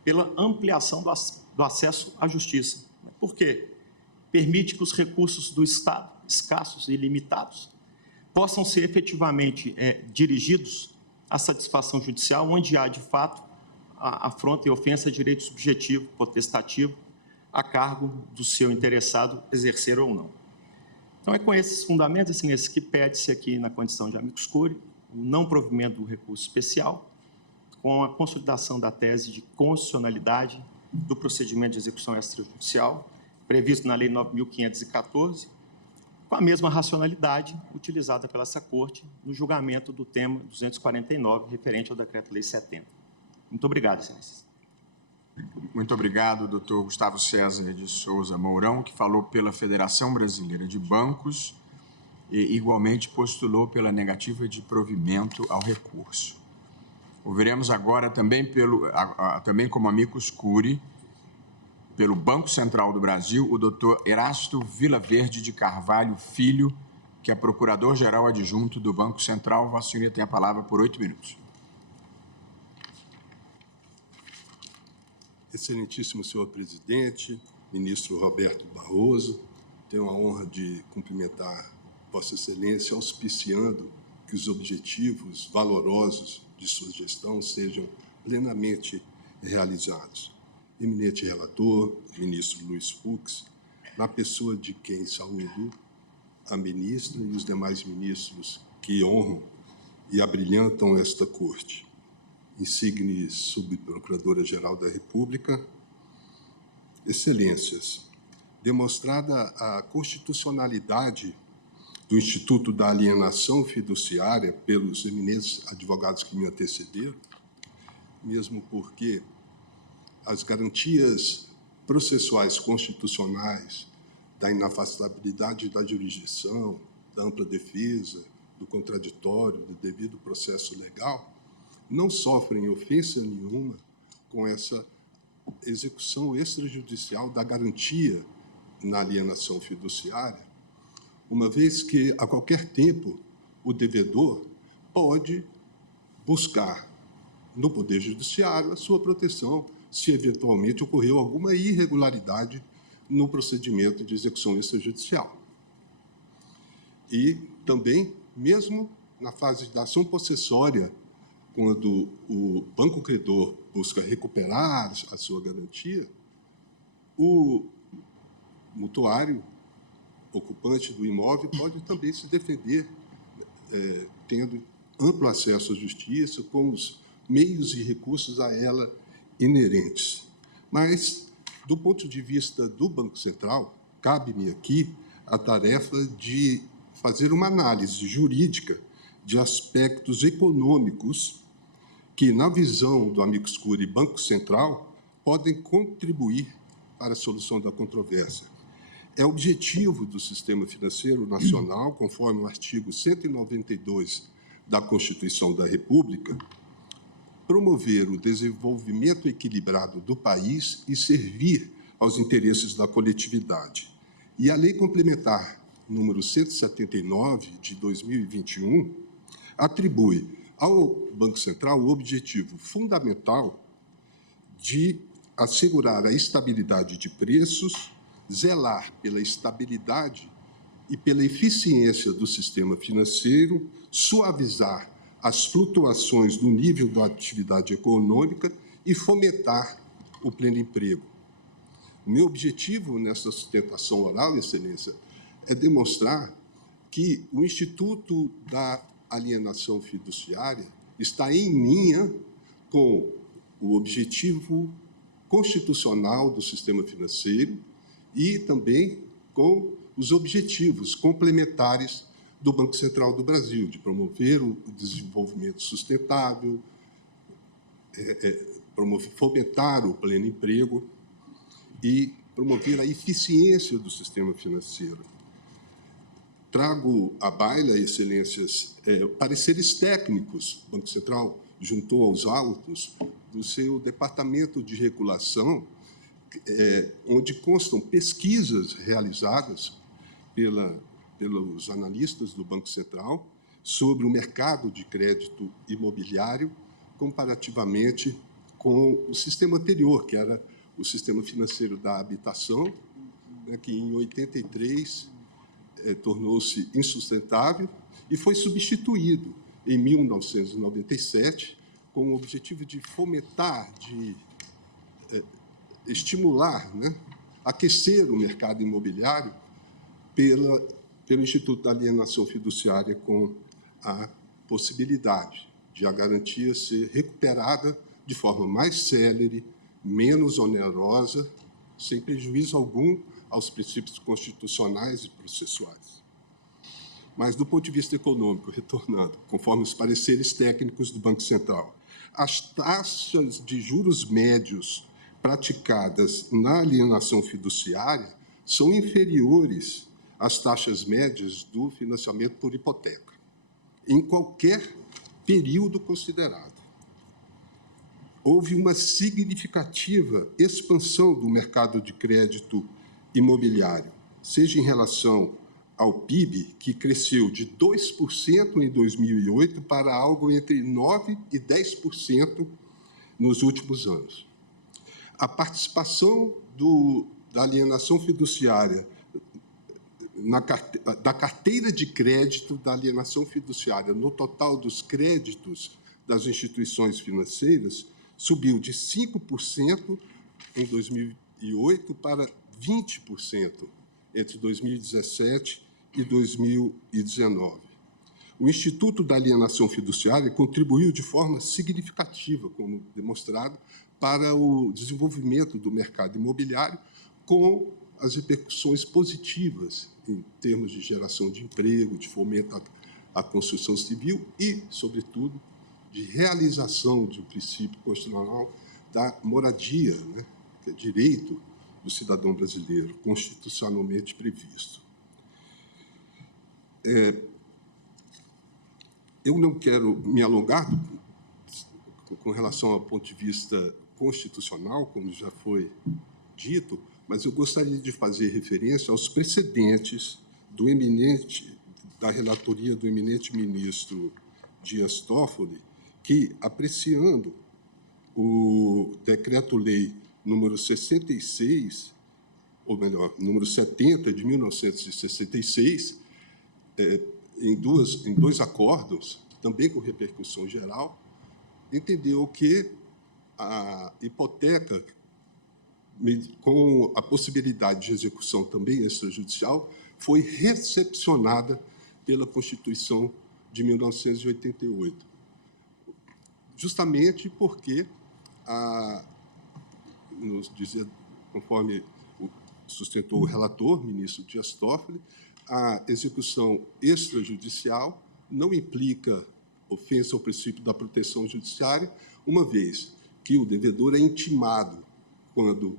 pela ampliação do acesso à justiça. Por quê? Permite que os recursos do Estado, escassos e limitados, possam ser efetivamente dirigidos à satisfação judicial, onde há, de fato, a afronta e ofensa a direito subjetivo, potestativo, a cargo do seu interessado exercer ou não. Então, é com esses fundamentos, assim, esses que pede-se aqui na condição de amicus curiae, o não provimento do recurso especial, com a consolidação da tese de constitucionalidade do procedimento de execução extrajudicial, previsto na Lei 9.514, com a mesma racionalidade utilizada pela essa Corte no julgamento do tema 249, referente ao Decreto-Lei 70. Muito obrigado, Excelências. Muito obrigado, doutor Gustavo César de Souza Mourão, que falou pela Federação Brasileira de Bancos e igualmente postulou pela negativa de provimento ao recurso. Ouviremos agora também, também como amicus curiae, pelo Banco Central do Brasil, o doutor Erasto Vilaverde de Carvalho Filho, que é procurador-geral adjunto do Banco Central. Vossa Senhoria tem a palavra por 8 minutos. Excelentíssimo senhor presidente, ministro Roberto Barroso, tenho a honra de cumprimentar Vossa Excelência, auspiciando que os objetivos valorosos de sua gestão sejam plenamente realizados. Eminente relator, ministro Luiz Fux, na pessoa de quem saúdo a ministra e os demais ministros que honram e abrilhantam esta corte. Insigne subprocuradora-geral da República, Excelências, demonstrada a constitucionalidade do Instituto da Alienação Fiduciária pelos eminentes advogados que me antecederam, mesmo porque as garantias processuais constitucionais da inafastabilidade da jurisdição, da ampla defesa, do contraditório, do devido processo legal, não sofrem ofensa nenhuma com essa execução extrajudicial da garantia na alienação fiduciária, uma vez que, a qualquer tempo, o devedor pode buscar no Poder Judiciário a sua proteção se eventualmente ocorreu alguma irregularidade no procedimento de execução extrajudicial. E também, mesmo na fase da ação possessória, quando o banco credor busca recuperar a sua garantia, o mutuário, ocupante do imóvel, pode também se defender, tendo amplo acesso à justiça, com os meios e recursos a ela inerentes. Mas, do ponto de vista do Banco Central, cabe-me aqui a tarefa de fazer uma análise jurídica de aspectos econômicos que, na visão do amicus curiae Banco Central, podem contribuir para a solução da controvérsia. É objetivo do Sistema Financeiro Nacional, conforme o artigo 192 da Constituição da República, promover o desenvolvimento equilibrado do país e servir aos interesses da coletividade. E a Lei Complementar número 179, de 2021, atribui ao Banco Central o objetivo fundamental de assegurar a estabilidade de preços, zelar pela estabilidade e pela eficiência do sistema financeiro, suavizar as flutuações do nível da atividade econômica e fomentar o pleno emprego. O meu objetivo nessa sustentação oral, Excelência, é demonstrar que o Instituto da Alienação Fiduciária está em linha com o objetivo constitucional do sistema financeiro e também com os objetivos complementares do Banco Central do Brasil, de promover o desenvolvimento sustentável, fomentar o pleno emprego e promover a eficiência do sistema financeiro. Trago à baila, Excelências, pareceres técnicos. O Banco Central juntou aos autos do seu Departamento de Regulação, onde constam pesquisas realizadas pelos analistas do Banco Central sobre o mercado de crédito imobiliário comparativamente com o sistema anterior, que era o sistema financeiro da habitação, que em 83 tornou-se insustentável e foi substituído em 1997 com o objetivo de fomentar, de estimular, aquecer o mercado imobiliário pelo Instituto da Alienação Fiduciária, com a possibilidade de a garantia ser recuperada de forma mais célere, menos onerosa, sem prejuízo algum aos princípios constitucionais e processuais. Mas, do ponto de vista econômico, retornando, conforme os pareceres técnicos do Banco Central, as taxas de juros médios praticadas na alienação fiduciária são inferiores às taxas médias do financiamento por hipoteca, em qualquer período considerado. Houve uma significativa expansão do mercado de crédito imobiliário, seja em relação ao PIB, que cresceu de 2% em 2008 para algo entre 9% e 10% nos últimos anos. A participação da alienação fiduciária da carteira de crédito da alienação fiduciária no total dos créditos das instituições financeiras subiu de 5% em 2008 para 20% entre 2017 e 2019. O Instituto da Alienação Fiduciária contribuiu de forma significativa, como demonstrado, para o desenvolvimento do mercado imobiliário, com as repercussões positivas em termos de geração de emprego, de fomento à construção civil e, sobretudo, de realização de um princípio constitucional da moradia, né, que é direito do cidadão brasileiro, constitucionalmente previsto. Eu não quero me alongar com relação ao ponto de vista constitucional, como já foi dito, mas eu gostaria de fazer referência aos precedentes da relatoria do eminente ministro Dias Toffoli, que, apreciando o decreto-lei número 66, ou melhor, número 70 de 1966, em dois acordos, também com repercussão geral, entendeu que a hipoteca, com a possibilidade de execução também extrajudicial, foi recepcionada pela Constituição de 1988, justamente porque, nos dizer, conforme sustentou o relator, ministro Dias Toffoli, a execução extrajudicial não implica ofensa ao princípio da proteção judiciária, uma vez que o devedor é intimado quando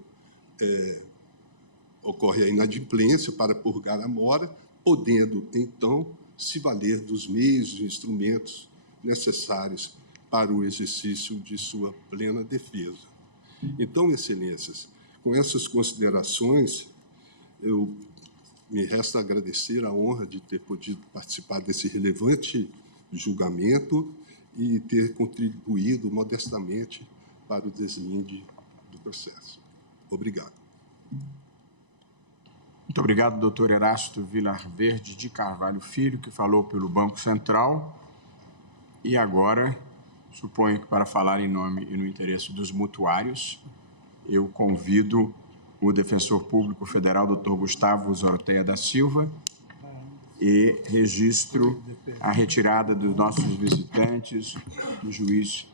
ocorre a inadimplência para purgar a mora, podendo, então, se valer dos meios e instrumentos necessários para o exercício de sua plena defesa. Então, Excelências, com essas considerações, me resta agradecer a honra de ter podido participar desse relevante julgamento e ter contribuído modestamente para o deslinde do processo. Obrigado. Muito obrigado, doutor Erasto Vilar Verde de Carvalho Filho, que falou pelo Banco Central. E agora, suponho que para falar em nome e no interesse dos mutuários, eu convido o defensor público federal, doutor Gustavo Zoroteia da Silva, e registro a retirada dos nossos visitantes, o juiz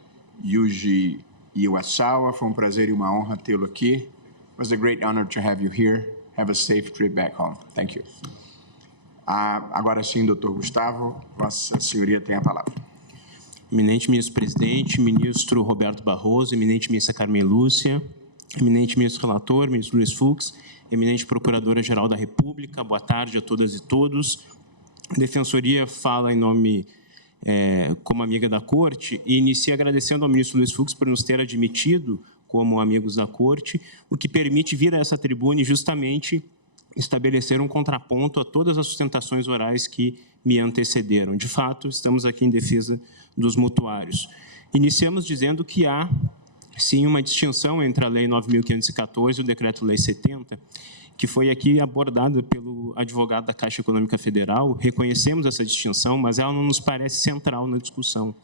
Yuji Iwasawa. Foi um prazer e uma honra tê-lo aqui. It was a great honor to have you here. Have a safe trip back home. Thank you. Agora sim, doutor Gustavo, Vossa Senhoria tem a palavra. Eminente ministro-presidente, ministro Roberto Barroso, eminente ministra Carmen Lúcia, eminente ministro relator, ministro Luiz Fux, eminente procuradora-geral da República, boa tarde a todas e todos. A Defensoria fala em nome, como amiga da Corte, e inicia agradecendo ao ministro Luiz Fux por nos ter admitido como amigos da Corte, o que permite vir a essa tribuna e justamente estabelecer um contraponto a todas as sustentações orais que me antecederam. De fato, estamos aqui em defesa dos mutuários. Iniciamos dizendo que há, sim, uma distinção entre a Lei 9.514 e o Decreto-Lei 70, que foi aqui abordado pelo advogado da Caixa Econômica Federal. Reconhecemos essa distinção, mas ela não nos parece central na discussão.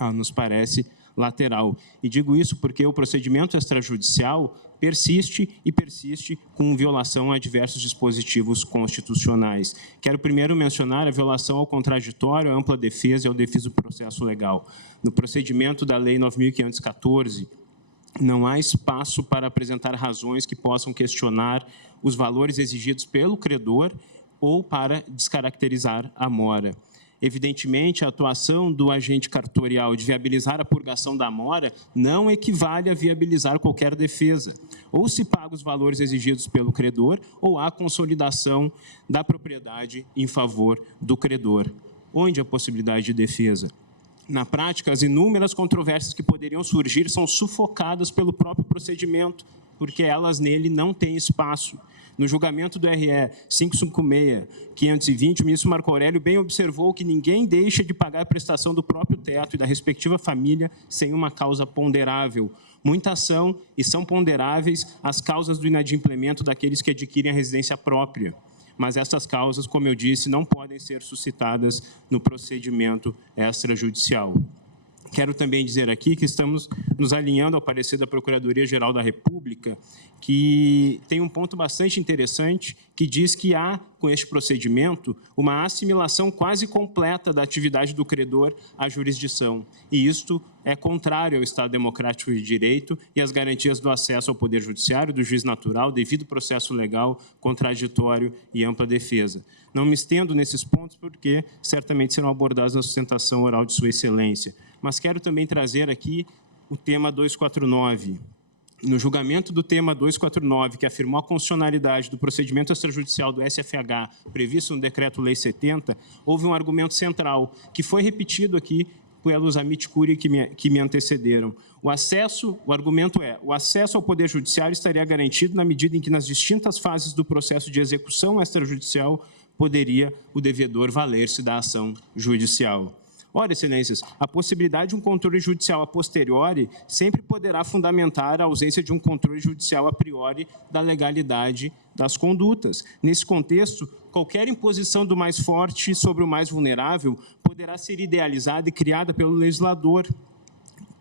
Ela nos parece lateral. E digo isso porque o procedimento extrajudicial persiste e persiste com violação a diversos dispositivos constitucionais. Quero primeiro mencionar a violação ao contraditório, à ampla defesa e ao devido processo legal. No procedimento da Lei 9.514, não há espaço para apresentar razões que possam questionar os valores exigidos pelo credor ou para descaracterizar a mora. Evidentemente, a atuação do agente cartorial de viabilizar a purgação da mora não equivale a viabilizar qualquer defesa. Ou se paga os valores exigidos pelo credor, ou há consolidação da propriedade em favor do credor. Onde a possibilidade de defesa? Na prática, as inúmeras controvérsias que poderiam surgir são sufocadas pelo próprio procedimento, porque elas nele não têm espaço. No julgamento do RE 556-520, o ministro Marco Aurélio bem observou que ninguém deixa de pagar a prestação do próprio teto e da respectiva família sem uma causa ponderável. Muitas são e são ponderáveis as causas do inadimplemento daqueles que adquirem a residência própria. Mas essas causas, como eu disse, não podem ser suscitadas no procedimento extrajudicial. Quero também dizer aqui que estamos nos alinhando ao parecer da Procuradoria-Geral da República, que tem um ponto bastante interessante, que diz que há, com este procedimento, uma assimilação quase completa da atividade do credor à jurisdição. E isto é contrário ao Estado Democrático de Direito e às garantias do acesso ao Poder Judiciário, do juiz natural, devido processo legal, contraditório e ampla defesa. Não me estendo nesses pontos porque certamente serão abordados na sustentação oral de Sua Excelência. Mas quero também trazer aqui o tema 249. No julgamento do tema 249, que afirmou a constitucionalidade do procedimento extrajudicial do SFH previsto no Decreto-Lei 70, houve um argumento central, que foi repetido aqui pelos amici curiae que me antecederam. O argumento é, o acesso ao Poder Judiciário estaria garantido na medida em que, nas distintas fases do processo de execução extrajudicial, poderia o devedor valer-se da ação judicial. Ora, excelências, a possibilidade de um controle judicial a posteriori sempre poderá fundamentar a ausência de um controle judicial a priori da legalidade das condutas. Nesse contexto, qualquer imposição do mais forte sobre o mais vulnerável poderá ser idealizada e criada pelo legislador,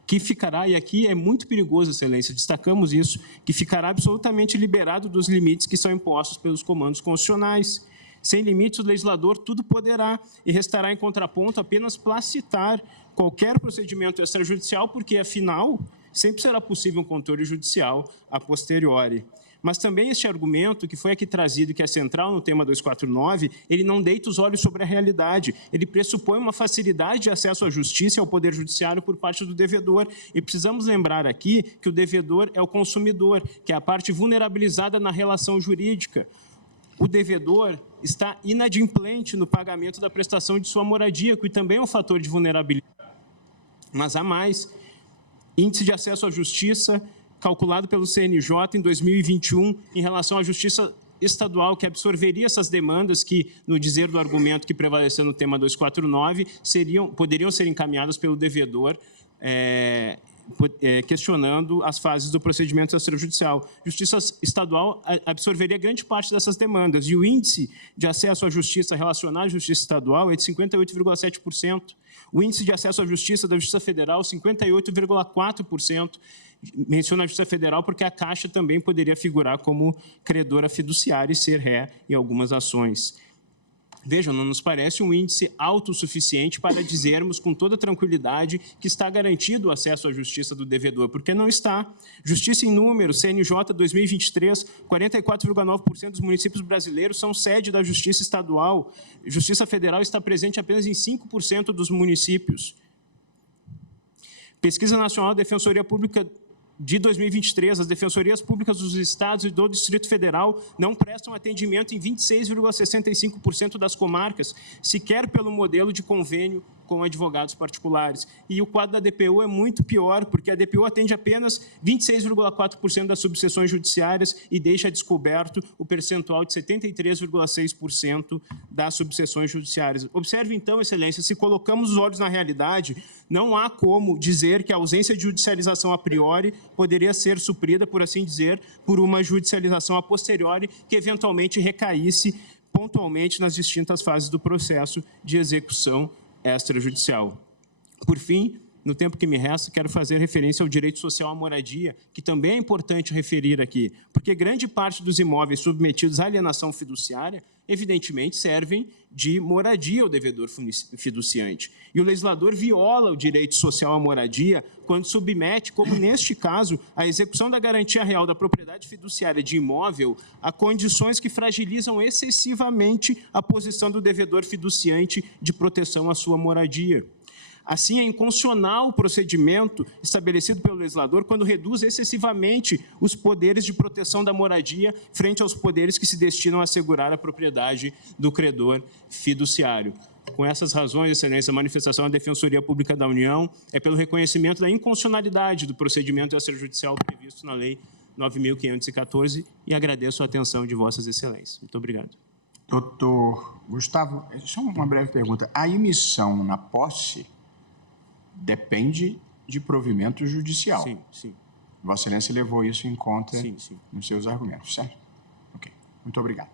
que ficará, e aqui é muito perigoso, excelência, destacamos isso, que ficará absolutamente liberado dos limites que são impostos pelos comandos constitucionais. Sem limites, o legislador tudo poderá e restará em contraponto apenas placitar qualquer procedimento extrajudicial, porque, afinal, sempre será possível um controle judicial a posteriori. Mas também este argumento, que foi aqui trazido e que é central no tema 249, ele não deita os olhos sobre a realidade. Ele pressupõe uma facilidade de acesso à justiça e ao Poder Judiciário por parte do devedor. E precisamos lembrar aqui que o devedor é o consumidor, que é a parte vulnerabilizada na relação jurídica. O devedor está inadimplente no pagamento da prestação de sua moradia, que também é um fator de vulnerabilidade. Mas há mais. Índice de acesso à justiça calculado pelo CNJ em 2021 em relação à justiça estadual, que absorveria essas demandas que, no dizer do argumento que prevaleceu no tema 249, poderiam ser encaminhadas pelo devedor, questionando as fases do procedimento extrajudicial. Justiça estadual absorveria grande parte dessas demandas, e o índice de acesso à justiça relacionado à justiça estadual é de 58,7%. O índice de acesso à justiça da Justiça Federal, 58,4%. Menciona a Justiça Federal porque a Caixa também poderia figurar como credora fiduciária e ser ré em algumas ações. Vejam, não nos parece um índice autossuficiente para dizermos com toda tranquilidade que está garantido o acesso à justiça do devedor, porque não está. Justiça em números, CNJ 2023, 44,9% dos municípios brasileiros são sede da Justiça Estadual. Justiça Federal está presente apenas em 5% dos municípios. Pesquisa Nacional da Defensoria Pública de 2023, as defensorias públicas dos estados e do Distrito Federal não prestam atendimento em 26,65% das comarcas, sequer pelo modelo de convênio com advogados particulares. E o quadro da DPU é muito pior, porque a DPU atende apenas 26,4% das subseções judiciárias e deixa descoberto o percentual de 73,6% das subseções judiciárias. Observe, então, excelência, se colocamos os olhos na realidade, não há como dizer que a ausência de judicialização a priori poderia ser suprida, por assim dizer, por uma judicialização a posteriori que eventualmente recaísse pontualmente nas distintas fases do processo de execução extrajudicial. Por fim, no tempo que me resta, quero fazer referência ao direito social à moradia, que também é importante referir aqui, porque grande parte dos imóveis submetidos à alienação fiduciária evidentemente servem de moradia ao devedor fiduciante. E o legislador viola o direito social à moradia quando submete, como neste caso, a execução da garantia real da propriedade fiduciária de imóvel a condições que fragilizam excessivamente a posição do devedor fiduciante de proteção à sua moradia. Assim, é inconstitucional o procedimento estabelecido pelo legislador quando reduz excessivamente os poderes de proteção da moradia frente aos poderes que se destinam a assegurar a propriedade do credor fiduciário. Com essas razões, Excelência, a manifestação da Defensoria Pública da União é pelo reconhecimento da inconstitucionalidade do procedimento extrajudicial previsto na Lei 9.514 e agradeço a atenção de Vossas Excelências. Muito obrigado. Doutor Gustavo, só uma breve pergunta. A emissão na posse depende de provimento judicial. Sim, sim. Vossa Excelência levou isso em conta Sim. nos seus argumentos, certo? Ok, muito obrigado.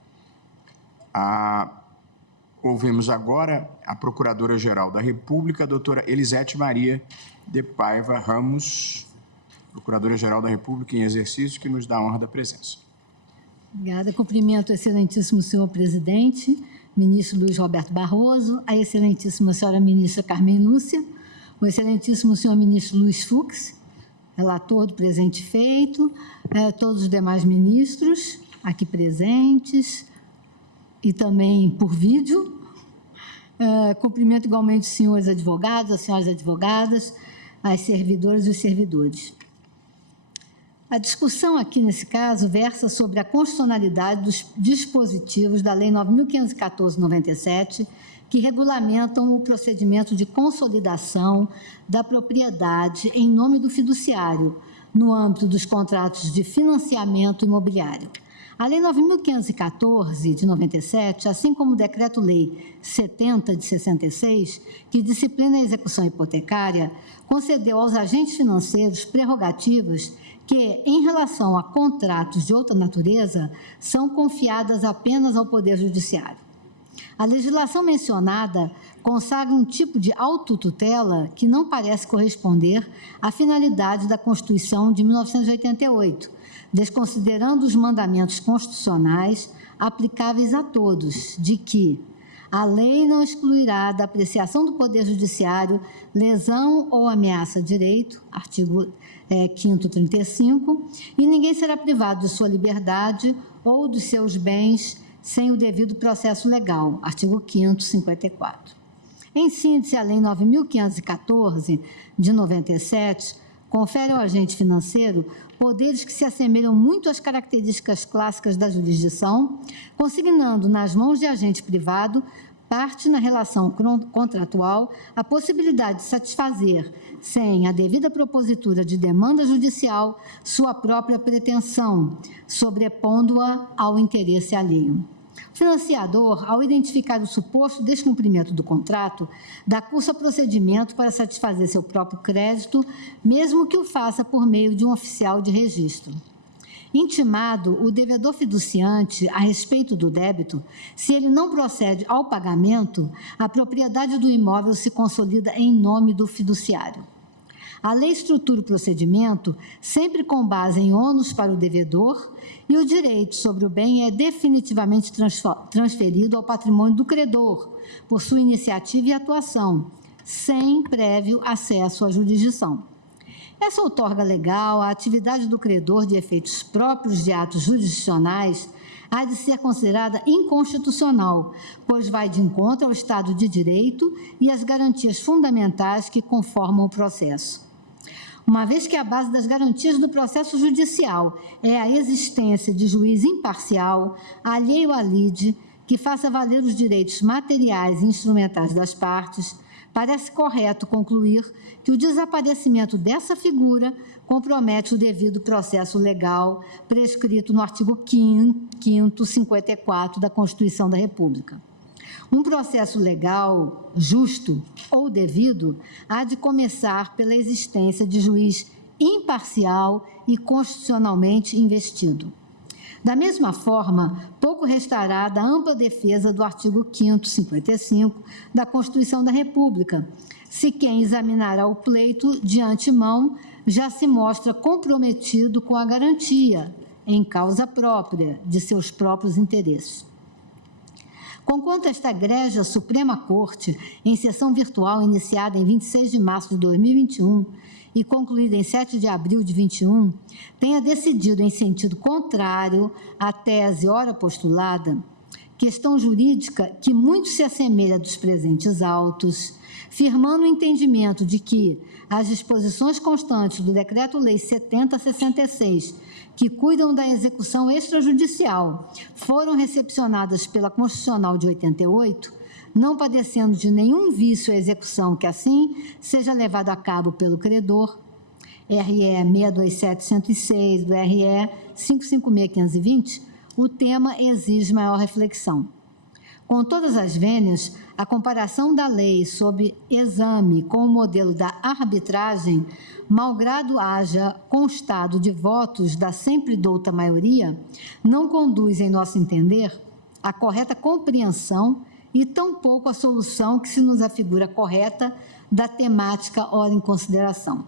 Ouvimos agora a Procuradora-Geral da República, a doutora Elisete Maria de Paiva Ramos, Procuradora-Geral da República em exercício, que nos dá a honra da presença. Obrigada. Cumprimento o excelentíssimo senhor presidente, ministro Luiz Roberto Barroso, a excelentíssima senhora ministra Carmen Lúcia, o excelentíssimo senhor ministro Luiz Fux, relator do presente feito, todos os demais ministros aqui presentes e também por vídeo. Cumprimento igualmente os senhores advogados, as senhoras advogadas, as servidoras e os servidores. A discussão aqui, nesse caso, versa sobre a constitucionalidade dos dispositivos da Lei 9.514/97, que regulamentam o procedimento de consolidação da propriedade em nome do fiduciário, no âmbito dos contratos de financiamento imobiliário. A Lei 9.514, de 97, assim como o Decreto-Lei 70, de 66, que disciplina a execução hipotecária, concedeu aos agentes financeiros prerrogativas que, em relação a contratos de outra natureza, são confiadas apenas ao Poder Judiciário. A legislação mencionada consagra um tipo de autotutela que não parece corresponder à finalidade da Constituição de 1988, desconsiderando os mandamentos constitucionais aplicáveis a todos, de que a lei não excluirá da apreciação do Poder Judiciário lesão ou ameaça a direito, artigo 5º 35, e ninguém será privado de sua liberdade ou dos seus bens sem o devido processo legal, artigo 5º 54. Em síntese, a Lei 9.514, de 97, confere ao agente financeiro poderes que se assemelham muito às características clássicas da jurisdição, consignando nas mãos de agente privado parte na relação contratual a possibilidade de satisfazer, sem a devida propositura de demanda judicial, sua própria pretensão, sobrepondo-a ao interesse alheio. O financiador, ao identificar o suposto descumprimento do contrato, dá curso a procedimento para satisfazer seu próprio crédito, mesmo que o faça por meio de um oficial de registro. Intimado o devedor fiduciante a respeito do débito, se ele não procede ao pagamento, a propriedade do imóvel se consolida em nome do fiduciário. A lei estrutura o procedimento sempre com base em ônus para o devedor e o direito sobre o bem é definitivamente transferido ao patrimônio do credor, por sua iniciativa e atuação, sem prévio acesso à jurisdição. Essa outorga legal, a atividade do credor de efeitos próprios de atos jurisdicionais, há de ser considerada inconstitucional, pois vai de encontro ao Estado de Direito e às garantias fundamentais que conformam o processo. Uma vez que a base das garantias do processo judicial é a existência de juiz imparcial, alheio à lide, que faça valer os direitos materiais e instrumentais das partes, parece correto concluir que o desaparecimento dessa figura compromete o devido processo legal prescrito no artigo 5º 54 da Constituição da República. Um processo legal justo ou devido há de começar pela existência de juiz imparcial e constitucionalmente investido. Da mesma forma, pouco restará da ampla defesa do artigo 5º 55 da Constituição da República, se quem examinará o pleito de antemão já se mostra comprometido com a garantia, em causa própria, de seus próprios interesses. Conquanto esta egrégia Suprema Corte, em sessão virtual iniciada em 26 de março de 2021 e concluída em 7 de abril de 2021, tenha decidido em sentido contrário à tese ora postulada, questão jurídica que muito se assemelha dos presentes autos, firmando o entendimento de que as disposições constantes do Decreto-Lei 70/66, que cuidam da execução extrajudicial, foram recepcionadas pela Constitucional de 88, não padecendo de nenhum vício a execução que assim seja levado a cabo pelo credor, RE 627-106 do RE 556-520, o tema exige maior reflexão. Com todas as vênias, a comparação da lei sob exame com o modelo da arbitragem, malgrado haja constado de votos da sempre douta maioria, não conduz, em nosso entender, à correta compreensão e tampouco à solução que se nos afigura correta da temática ora em consideração.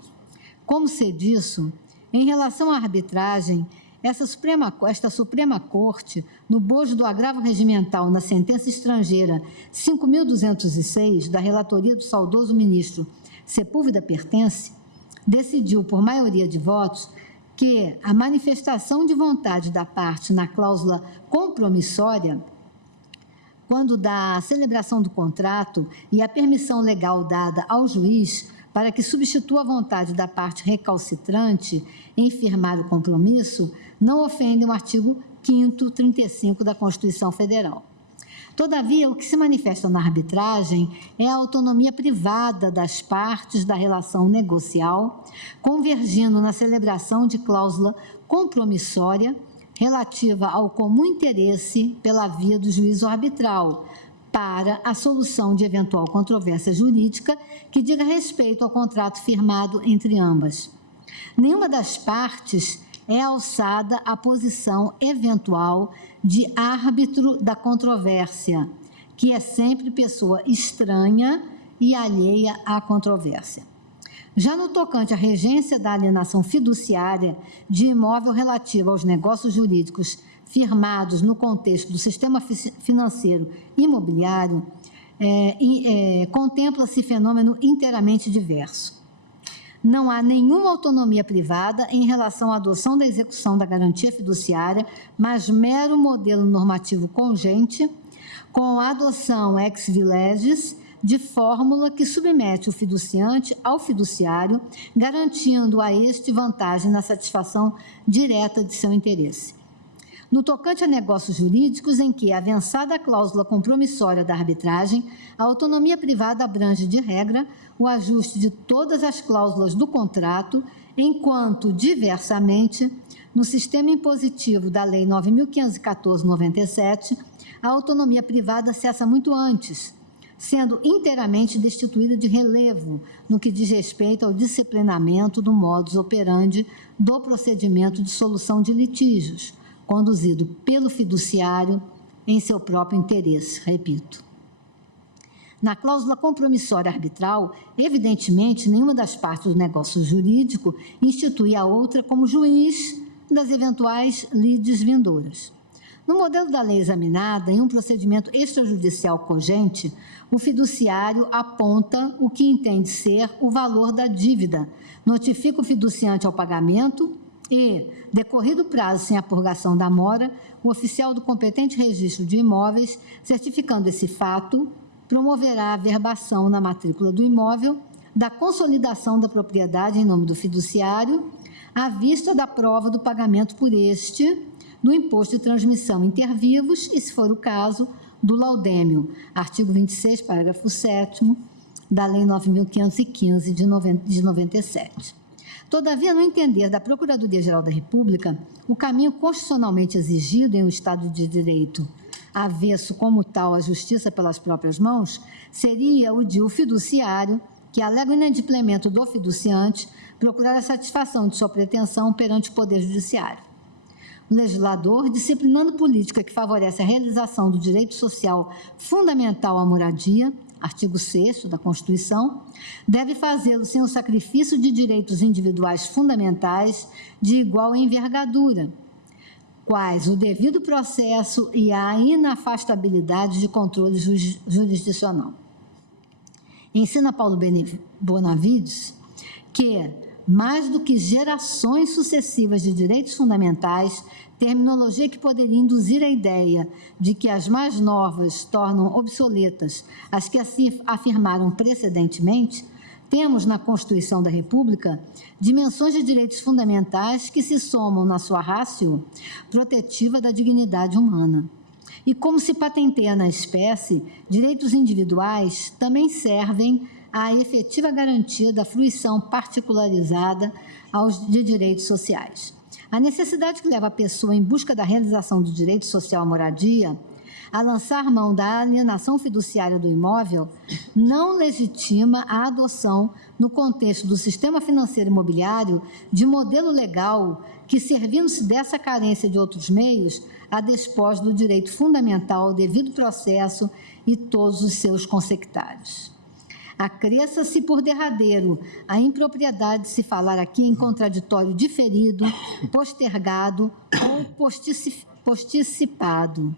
Como sei disso, em relação à arbitragem, esta Suprema Corte, no bojo do agravo regimental na sentença estrangeira 5.206, da relatoria do saudoso ministro Sepúlveda Pertence, decidiu, por maioria de votos, que a manifestação de vontade da parte na cláusula compromissória, quando da celebração do contrato e a permissão legal dada ao juiz para que substitua a vontade da parte recalcitrante em firmar o compromisso, não ofende o artigo 5º, 35 da Constituição Federal. Todavia, o que se manifesta na arbitragem é a autonomia privada das partes da relação negocial, convergindo na celebração de cláusula compromissória relativa ao comum interesse pela via do juízo arbitral, para a solução de eventual controvérsia jurídica que diga respeito ao contrato firmado entre ambas. Nenhuma das partes é alçada à posição eventual de árbitro da controvérsia, que é sempre pessoa estranha e alheia à controvérsia. Já no tocante à regência da alienação fiduciária de imóvel relativa aos negócios jurídicos firmados no contexto do sistema financeiro imobiliário, contempla-se fenômeno inteiramente diverso. Não há nenhuma autonomia privada em relação à adoção da execução da garantia fiduciária, mas mero modelo normativo congente, com a adoção ex vilegis de fórmula que submete o fiduciante ao fiduciário, garantindo a este vantagem na satisfação direta de seu interesse. No tocante a negócios jurídicos em que, avançada a cláusula compromissória da arbitragem, a autonomia privada abrange, de regra, o ajuste de todas as cláusulas do contrato, enquanto, diversamente, no sistema impositivo da Lei 9.514/97, a autonomia privada cessa muito antes, sendo inteiramente destituída de relevo no que diz respeito ao disciplinamento do modus operandi do procedimento de solução de litígios, conduzido pelo fiduciário em seu próprio interesse, repito. Na cláusula compromissória arbitral, evidentemente, nenhuma das partes do negócio jurídico institui a outra como juiz das eventuais lides vindouras. No modelo da lei examinada, em um procedimento extrajudicial cogente, o fiduciário aponta o que entende ser o valor da dívida, notifica o fiduciante ao pagamento e, decorrido o prazo sem a purgação da mora, o oficial do competente registro de imóveis, certificando esse fato, promoverá a averbação na matrícula do imóvel da consolidação da propriedade em nome do fiduciário, à vista da prova do pagamento por este do imposto de transmissão inter vivos e, se for o caso, do laudêmio, artigo 26, parágrafo 7º da Lei 9.515 de 97. Todavia, no entender da Procuradoria-Geral da República, o caminho constitucionalmente exigido em um Estado de Direito, avesso como tal à justiça pelas próprias mãos, seria o de o fiduciário, que alega o inadimplemento do fiduciante, procurar a satisfação de sua pretensão perante o Poder Judiciário. O legislador, disciplinando política que favorece a realização do direito social fundamental à moradia, artigo 6º da Constituição, deve fazê-lo sem o sacrifício de direitos individuais fundamentais de igual envergadura, quais o devido processo e a inafastabilidade de controle jurisdicional. Ensina Paulo Bonavides que, mais do que gerações sucessivas de direitos fundamentais, terminologia que poderia induzir a ideia de que as mais novas tornam obsoletas as que assim afirmaram precedentemente, temos na Constituição da República dimensões de direitos fundamentais que se somam na sua ratio protetiva da dignidade humana. E como se patenteia na espécie, direitos individuais também servem à efetiva garantia da fruição particularizada de direitos sociais. A necessidade que leva a pessoa em busca da realização do direito social à moradia a lançar mão da alienação fiduciária do imóvel não legitima a adoção, no contexto do sistema financeiro imobiliário, de modelo legal que, servindo-se dessa carência de outros meios, a despoja do direito fundamental ao devido processo e todos os seus consectários. Acresça-se por derradeiro a impropriedade de se falar aqui em contraditório diferido, postergado ou posticipado.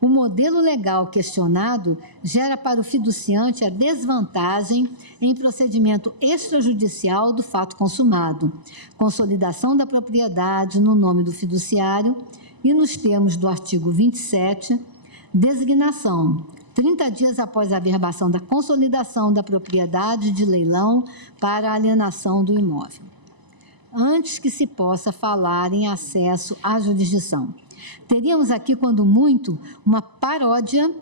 O modelo legal questionado gera para o fiduciante a desvantagem em procedimento extrajudicial do fato consumado, consolidação da propriedade no nome do fiduciário e, nos termos do artigo 27, designação, 30 dias após a averbação da consolidação da propriedade de leilão para a alienação do imóvel, antes que se possa falar em acesso à jurisdição. Teríamos aqui, quando muito, uma paródia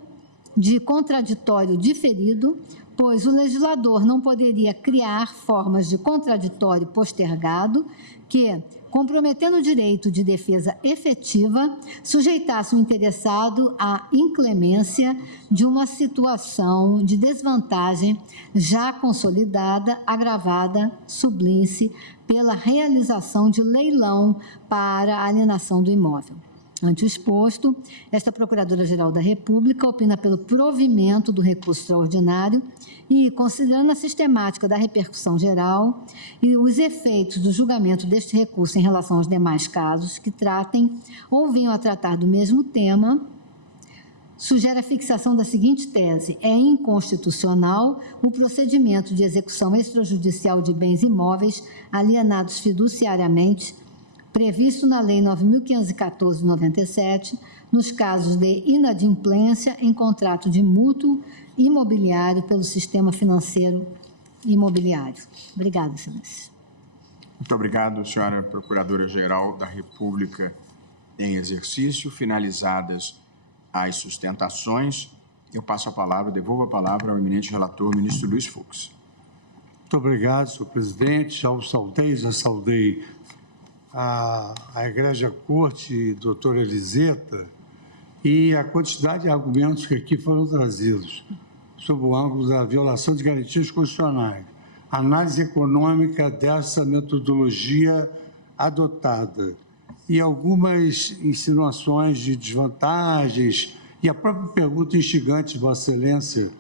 de contraditório diferido, pois o legislador não poderia criar formas de contraditório postergado que, comprometendo o direito de defesa efetiva, sujeitasse o interessado à inclemência de uma situação de desvantagem já consolidada, agravada, sublime-se, pela realização de leilão para a alienação do imóvel. Ante o exposto, esta Procuradora-Geral da República opina pelo provimento do recurso extraordinário e, considerando a sistemática da repercussão geral e os efeitos do julgamento deste recurso em relação aos demais casos que tratem ou venham a tratar do mesmo tema, sugere a fixação da seguinte tese: é inconstitucional o procedimento de execução extrajudicial de bens imóveis alienados fiduciariamente previsto na Lei 9.514, de 97, nos casos de inadimplência em contrato de mútuo imobiliário pelo sistema financeiro imobiliário. Obrigada, excelência. Muito obrigado, senhora Procuradora-Geral da República em exercício. Finalizadas as sustentações, eu passo a palavra, devolvo a palavra ao eminente relator, ministro Luiz Fux. Muito obrigado, senhor presidente. Já saudei a Egrégia Corte, doutora Eliseta, e a quantidade de argumentos que aqui foram trazidos sob o ângulo da violação de garantias constitucionais, análise econômica dessa metodologia adotada e algumas insinuações de desvantagens e a própria pergunta instigante de Vossa Excelência,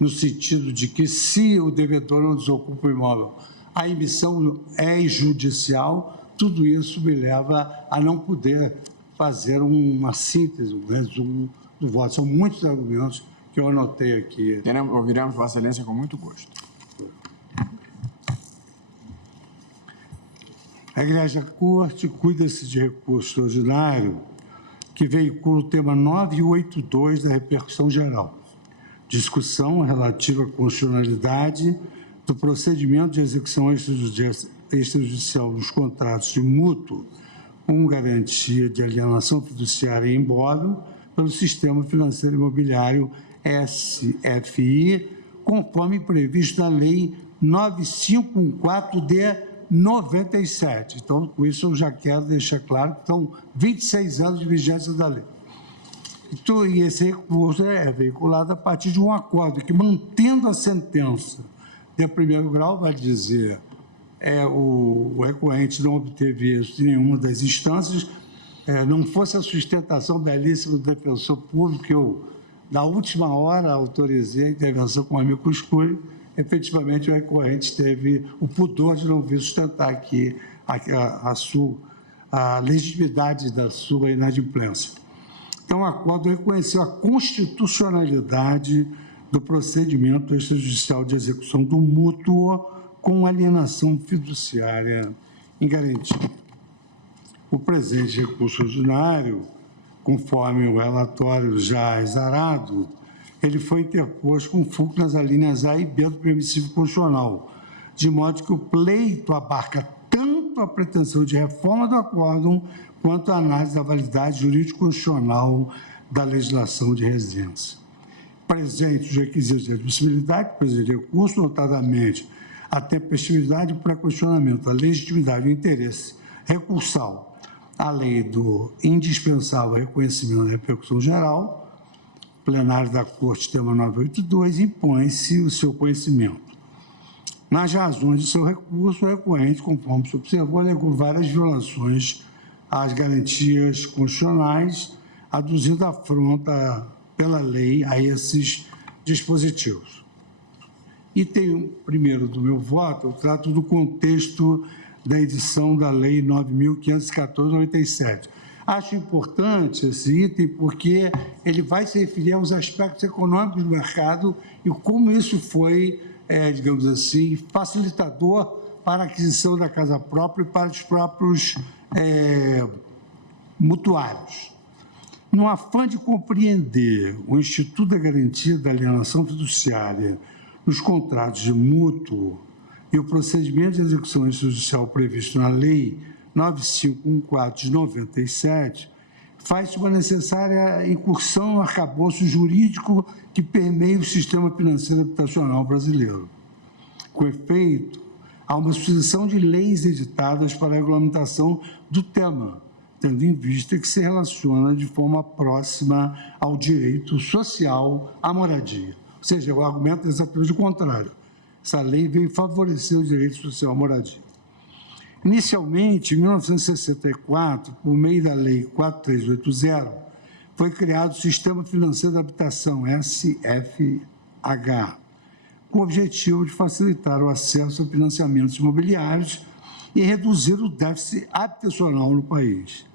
no sentido de que, se o devedor não desocupa o imóvel, a emissão é judicial. Tudo isso me leva a não poder fazer uma síntese, um resumo do voto. São muitos argumentos que eu anotei aqui. Ouviremos Vossa Excelência com muito gosto. A Egrégia Corte cuida-se de recurso extraordinário que veicula o tema 982 da repercussão geral. Discussão relativa à constitucionalidade do procedimento de execução extrajudicial dos contratos de mútuo com garantia de alienação fiduciária em imóvel pelo Sistema Financeiro Imobiliário SFI, conforme previsto na Lei 9514 de 97. Então, com isso, eu já quero deixar claro que estão 26 anos de vigência da lei. E esse recurso é veiculado a partir de um acordo que, mantendo a sentença de primeiro grau, vai dizer o recorrente não obteve êxito em nenhuma das instâncias, não fosse a sustentação belíssima do defensor público, que eu, na última hora, autorizei a intervenção com amicus curiae, efetivamente o recorrente teve o pudor de não vir sustentar aqui a legitimidade da sua inadimplência. Então, o acordo reconheceu a constitucionalidade do procedimento extrajudicial de execução do mútuo com alienação fiduciária em garantia. O presente recurso ordinário, conforme o relatório já exarado, ele foi interposto com fulcro nas alíneas A e B do permissivo constitucional, de modo que o pleito abarca tanto a pretensão de reforma do acórdão quanto a análise da validade jurídico-constitucional da legislação de residência. Presentes os requisitos de admissibilidade do presente recurso, notadamente a tempestividade e pré-questionamento, a legitimidade e o interesse recursal, a lei do indispensável reconhecimento da repercussão geral, plenário da Corte, tema 982, impõe-se o seu conhecimento. Nas razões de seu recurso, o recorrente, conforme se observou, alegou várias violações às garantias constitucionais, aduzindo afronta pela lei a esses dispositivos. Item primeiro do meu voto, eu trato do contexto da edição da Lei 9.514/97. Acho importante esse item porque ele vai se referir aos aspectos econômicos do mercado e como isso foi, digamos assim, facilitador para a aquisição da casa própria e para os próprios mutuários. No afã de compreender o Instituto da Garantia da Alienação Fiduciária nos contratos de mútuo e o procedimento de execução extrajudicial previsto na Lei 9514 de 97, faz-se uma necessária incursão no arcabouço jurídico que permeia o sistema financeiro habitacional brasileiro. Com efeito, há uma sucessão de leis editadas para a regulamentação do tema, tendo em vista que se relaciona de forma próxima ao direito social à moradia. Ou seja, o argumento é exatamente o contrário. Essa lei veio favorecer o direito social à moradia. Inicialmente, em 1964, por meio da Lei 4380, foi criado o Sistema Financeiro da Habitação, SFH, com o objetivo de facilitar o acesso a financiamentos imobiliários e reduzir o déficit habitacional no país.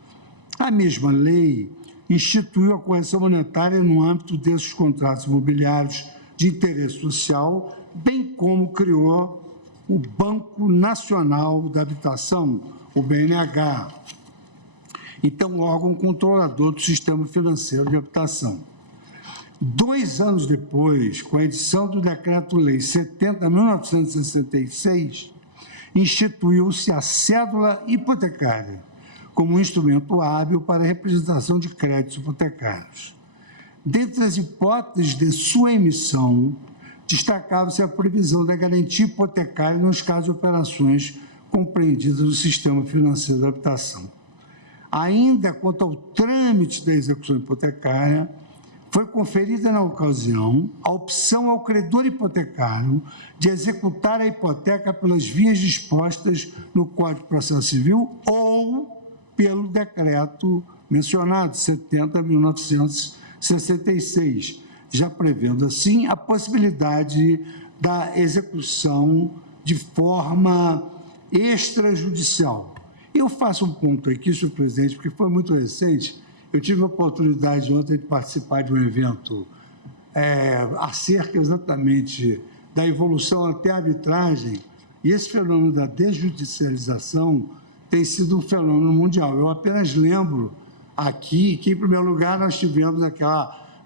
A mesma lei instituiu a correção monetária no âmbito desses contratos imobiliários de interesse social, bem como criou o Banco Nacional da Habitação, o BNH, então órgão controlador do sistema financeiro de habitação. 2 anos depois, com a edição do Decreto-Lei 70/1966, instituiu-se a cédula hipotecária como um instrumento hábil para a representação de créditos hipotecários. Dentre as hipóteses de sua emissão, destacava-se a previsão da garantia hipotecária nos casos de operações compreendidas no sistema financeiro da habitação. Ainda quanto ao trâmite da execução hipotecária, foi conferida na ocasião a opção ao credor hipotecário de executar a hipoteca pelas vias dispostas no Código de Processo Civil ou pelo decreto mencionado, 70/1966, já prevendo, assim, a possibilidade da execução de forma extrajudicial. Eu faço um ponto aqui, senhor presidente, porque foi muito recente. Eu tive a oportunidade ontem de participar de um evento acerca exatamente da evolução até a arbitragem, e esse fenômeno da desjudicialização tem sido um fenômeno mundial. Eu apenas lembro aqui que, em primeiro lugar, nós tivemos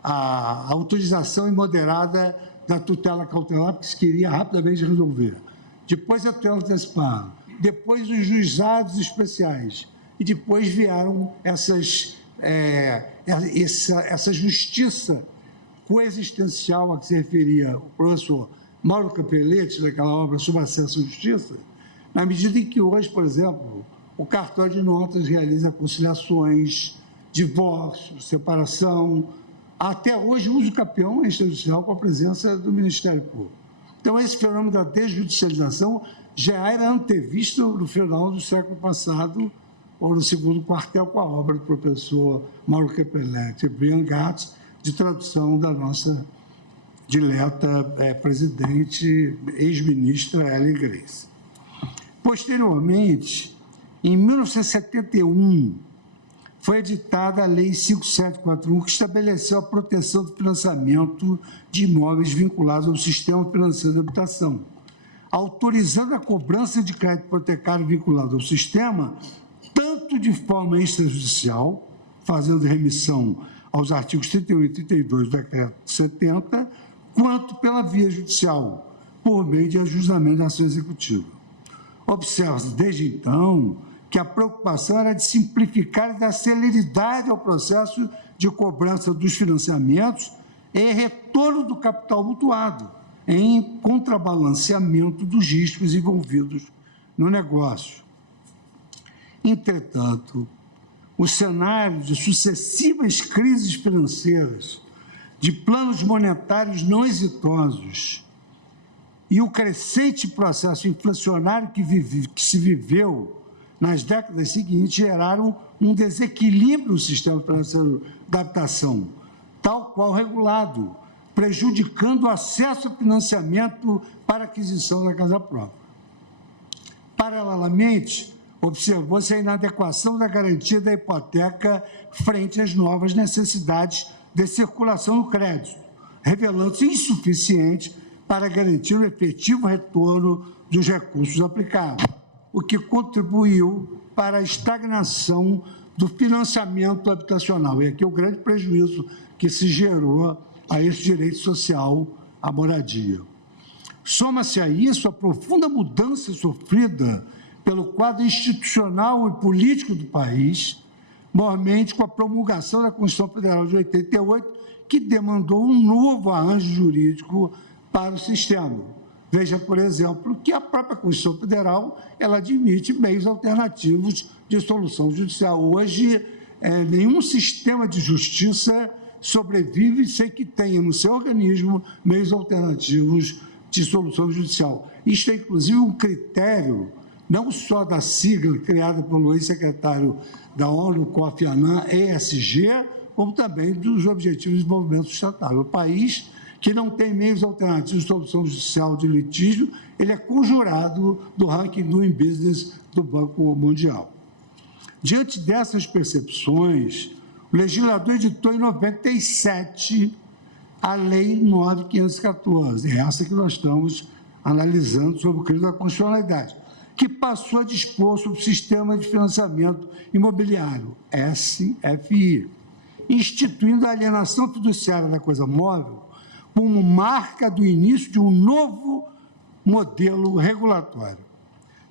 a autorização imoderada da tutela cautelar, porque se queria rapidamente resolver. Depois a tutela antecipada, depois os juizados especiais, e depois vieram essa justiça coexistencial a que se referia o professor Mauro Capelletti, naquela obra sobre acesso à justiça, na medida em que hoje, por exemplo, o cartório de notas realiza conciliações, divórcio, separação, até hoje uso capião extrajudicial com a presença do Ministério Público. Então, esse fenômeno da desjudicialização já era antevisto no final do século passado, ou no segundo quartel, com a obra do professor Mauro Capelletti e Brian Gatz, de tradução da nossa dileta presidente, ex-ministra Ellen Grace. Posteriormente, Em 1971, foi editada a Lei 5741, que estabeleceu a proteção do financiamento de imóveis vinculados ao sistema financeiro de habitação, autorizando a cobrança de crédito hipotecário vinculado ao sistema, tanto de forma extrajudicial, fazendo remissão aos artigos 38 e 32 do Decreto 70, quanto pela via judicial, por meio de ajustamento da ação executiva. Observa-se, desde então, que a preocupação era de simplificar e dar celeridade ao processo de cobrança dos financiamentos e retorno do capital mutuado, em contrabalanceamento dos riscos envolvidos no negócio. Entretanto, o cenário de sucessivas crises financeiras, de planos monetários não exitosos e o crescente processo inflacionário que se viveu nas décadas seguintes geraram um desequilíbrio no sistema financeiro da habitação, tal qual regulado, prejudicando o acesso ao financiamento para aquisição da casa própria. Paralelamente, observou-se a inadequação da garantia da hipoteca frente às novas necessidades de circulação do crédito, revelando-se insuficiente para garantir o efetivo retorno dos recursos aplicados, o que contribuiu para a estagnação do financiamento habitacional. E aqui é o grande prejuízo que se gerou a esse direito social à moradia. Soma-se a isso a profunda mudança sofrida pelo quadro institucional e político do país, mormente com a promulgação da Constituição Federal de 88, que demandou um novo arranjo jurídico para o sistema. Veja, por exemplo, que a própria Constituição Federal ela admite meios alternativos de solução judicial. Hoje, nenhum sistema de justiça sobrevive sem que tenha no seu organismo meios alternativos de solução judicial. Isto é, inclusive, um critério não só da sigla criada pelo ex-secretário da ONU, Kofi Annan, ESG, como também dos Objetivos de Desenvolvimento Sustentável. O país que não tem meios alternativos de solução judicial de litígio, ele é conjurado do ranking Doing Business do Banco Mundial. Diante dessas percepções, o legislador editou em 97 a Lei 9.514, essa que nós estamos analisando sobre o crime da constitucionalidade, que passou a dispor sobre o Sistema de Financiamento Imobiliário, SFI, instituindo a alienação fiduciária da coisa móvel como marca do início de um novo modelo regulatório.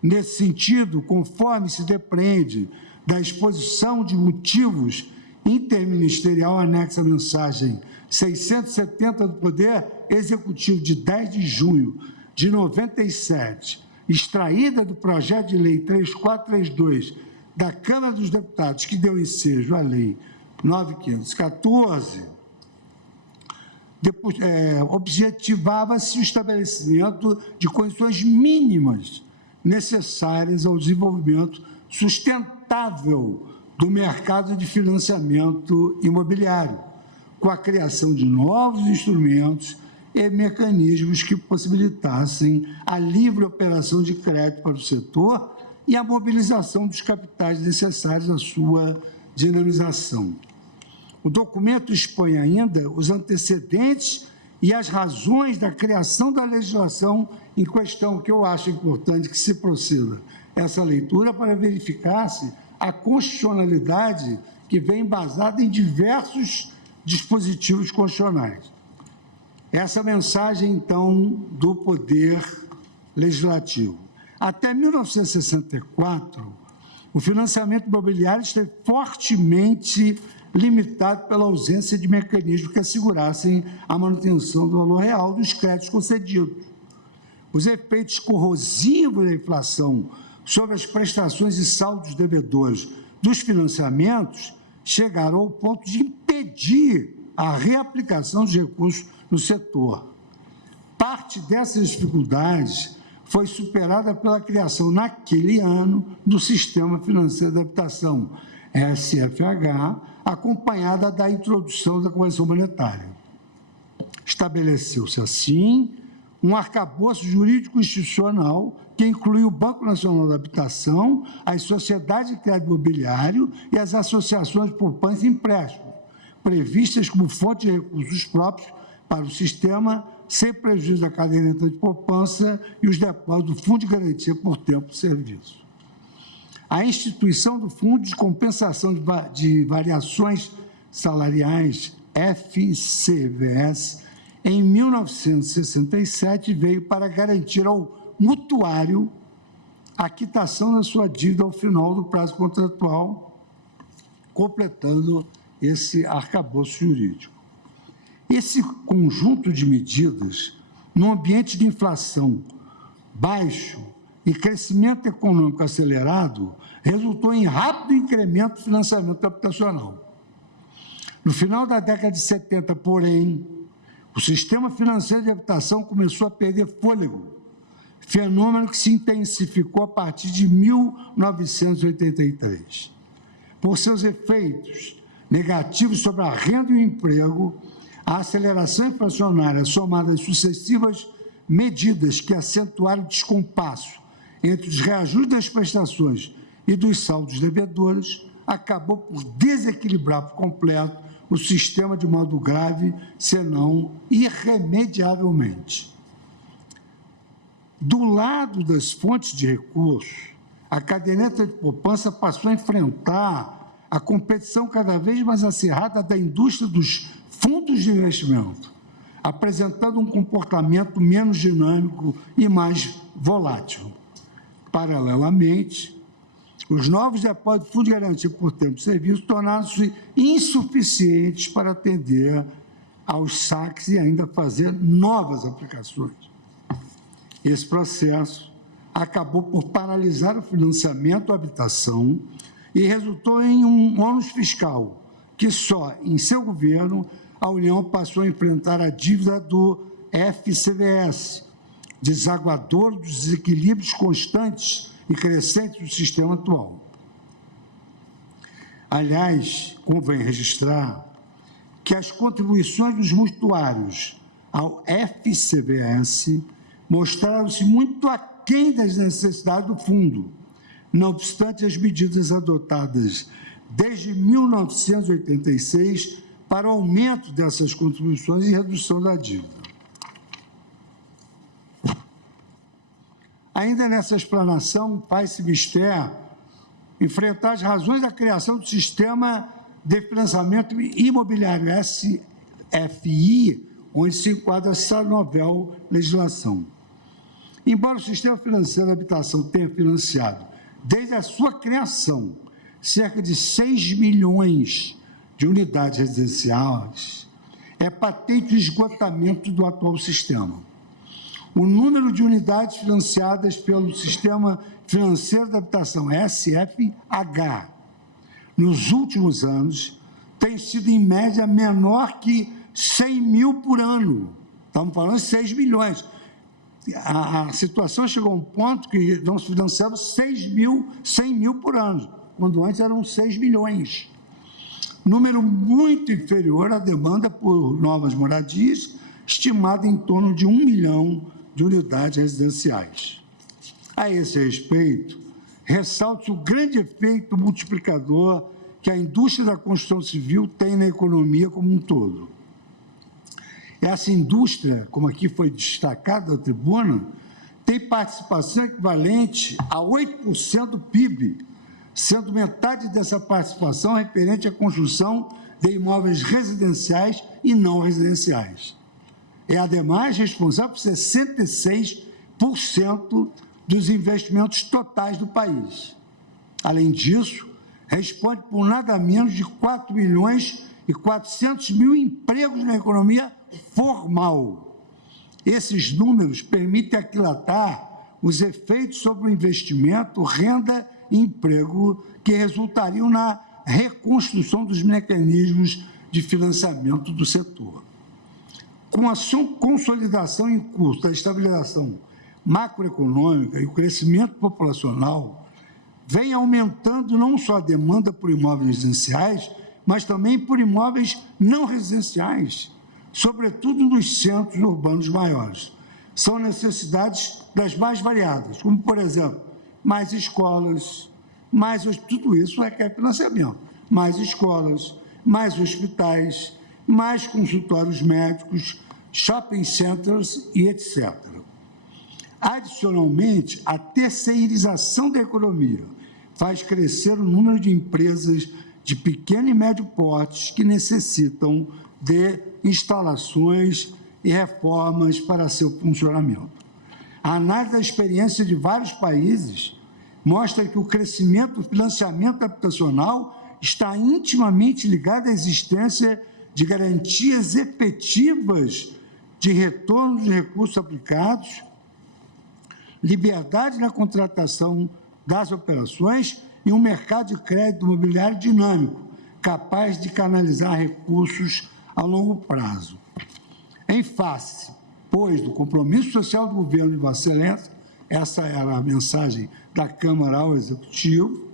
Nesse sentido, conforme se depreende da exposição de motivos interministerial anexa à mensagem 670 do Poder Executivo de 10 de junho de 97, extraída do projeto de lei 3432 da Câmara dos Deputados, que deu ensejo à lei 9.514, objetivava-se o estabelecimento de condições mínimas necessárias ao desenvolvimento sustentável do mercado de financiamento imobiliário, com a criação de novos instrumentos e mecanismos que possibilitassem a livre operação de crédito para o setor e a mobilização dos capitais necessários à sua dinamização. O documento expõe ainda os antecedentes e as razões da criação da legislação em questão, que eu acho importante que se proceda essa leitura para verificar-se a constitucionalidade que vem embasada em diversos dispositivos constitucionais. Essa mensagem, então, do Poder Legislativo. Até 1964, o financiamento imobiliário esteve fortemente limitado pela ausência de mecanismos que assegurassem a manutenção do valor real dos créditos concedidos. Os efeitos corrosivos da inflação sobre as prestações e saldos devedores dos financiamentos chegaram ao ponto de impedir a reaplicação dos recursos no setor. Parte dessas dificuldades foi superada pela criação, naquele ano, do Sistema Financeiro de Habitação, SFH, acompanhada da introdução da correção monetária. Estabeleceu-se, assim, um arcabouço jurídico institucional que inclui o Banco Nacional da Habitação, as sociedades de crédito imobiliário e as associações de poupança e empréstimo, previstas como fonte de recursos próprios para o sistema, sem prejuízo da caderneta de poupança e os depósitos do Fundo de Garantia por Tempo de Serviço. A instituição do Fundo de Compensação de Variações Salariais, FCVS, em 1967, veio para garantir ao mutuário a quitação da sua dívida ao final do prazo contratual, completando esse arcabouço jurídico. Esse conjunto de medidas, num ambiente de inflação baixo e crescimento econômico acelerado, resultou em rápido incremento do financiamento habitacional. No final da década de 70, porém, o sistema financeiro de habitação começou a perder fôlego, fenômeno que se intensificou a partir de 1983. Por seus efeitos negativos sobre a renda e o emprego, a aceleração inflacionária somada às sucessivas medidas que acentuaram o descompasso entre os reajustes das prestações e dos saldos devedores, acabou por desequilibrar por completo o sistema de modo grave, senão irremediavelmente. Do lado das fontes de recursos, a caderneta de poupança passou a enfrentar a competição cada vez mais acirrada da indústria dos fundos de investimento, apresentando um comportamento menos dinâmico e mais volátil. Paralelamente, os novos depósitos de fundo de garantia por tempo de serviço tornaram-se insuficientes para atender aos saques e ainda fazer novas aplicações. Esse processo acabou por paralisar o financiamento à habitação e resultou em um ônus fiscal, que só em seu governo a União passou a enfrentar a dívida do FCVS, desaguador dos desequilíbrios constantes e crescentes do sistema atual. Aliás, convém registrar que as contribuições dos mutuários ao FCVS mostraram-se muito aquém das necessidades do fundo, não obstante as medidas adotadas desde 1986 para o aumento dessas contribuições e redução da dívida. Ainda nessa explanação, faz-se mister enfrentar as razões da criação do Sistema de Financiamento Imobiliário, SFI, onde se enquadra essa novel legislação. Embora o Sistema Financeiro da Habitação tenha financiado, desde a sua criação, cerca de 6 milhões de unidades residenciais, é patente o esgotamento do atual sistema. O número de unidades financiadas pelo Sistema Financeiro da Habitação, SFH, nos últimos anos, tem sido, em média, menor que 100 mil por ano. Estamos falando de 6 milhões. A situação chegou a um ponto que nós financiamos 100 mil por ano, quando antes eram 6 milhões. Número muito inferior à demanda por novas moradias, estimada em torno de 1 milhão de unidades residenciais. A esse respeito, ressalta-se o grande efeito multiplicador que a indústria da construção civil tem na economia como um todo. Essa indústria, como aqui foi destacado na tribuna, tem participação equivalente a 8% do PIB, sendo metade dessa participação referente à construção de imóveis residenciais e não residenciais. É, ademais, responsável por 66% dos investimentos totais do país. Além disso, responde por nada menos de 4 milhões e 400 mil empregos na economia formal. Esses números permitem aquilatar os efeitos sobre o investimento, renda e emprego que resultariam na reconstrução dos mecanismos de financiamento do setor. Com a consolidação em curso da estabilização macroeconômica e o crescimento populacional, vem aumentando não só a demanda por imóveis residenciais, mas também por imóveis não residenciais, sobretudo nos centros urbanos maiores, são necessidades das mais variadas, como, por exemplo, mais escolas, tudo isso requer financiamento, mais escolas, mais hospitais, mais consultórios médicos, shopping centers e etc. Adicionalmente, a terceirização da economia faz crescer o número de empresas de pequeno e médio porte que necessitam de instalações e reformas para seu funcionamento. A análise da experiência de vários países mostra que o crescimento do financiamento habitacional está intimamente ligado à existência de garantias efetivas de retorno de recursos aplicados, liberdade na contratação das operações e um mercado de crédito imobiliário dinâmico, capaz de canalizar recursos a longo prazo. Em face, pois, do compromisso social do governo de Vossa Excelência, essa era a mensagem da Câmara ao Executivo,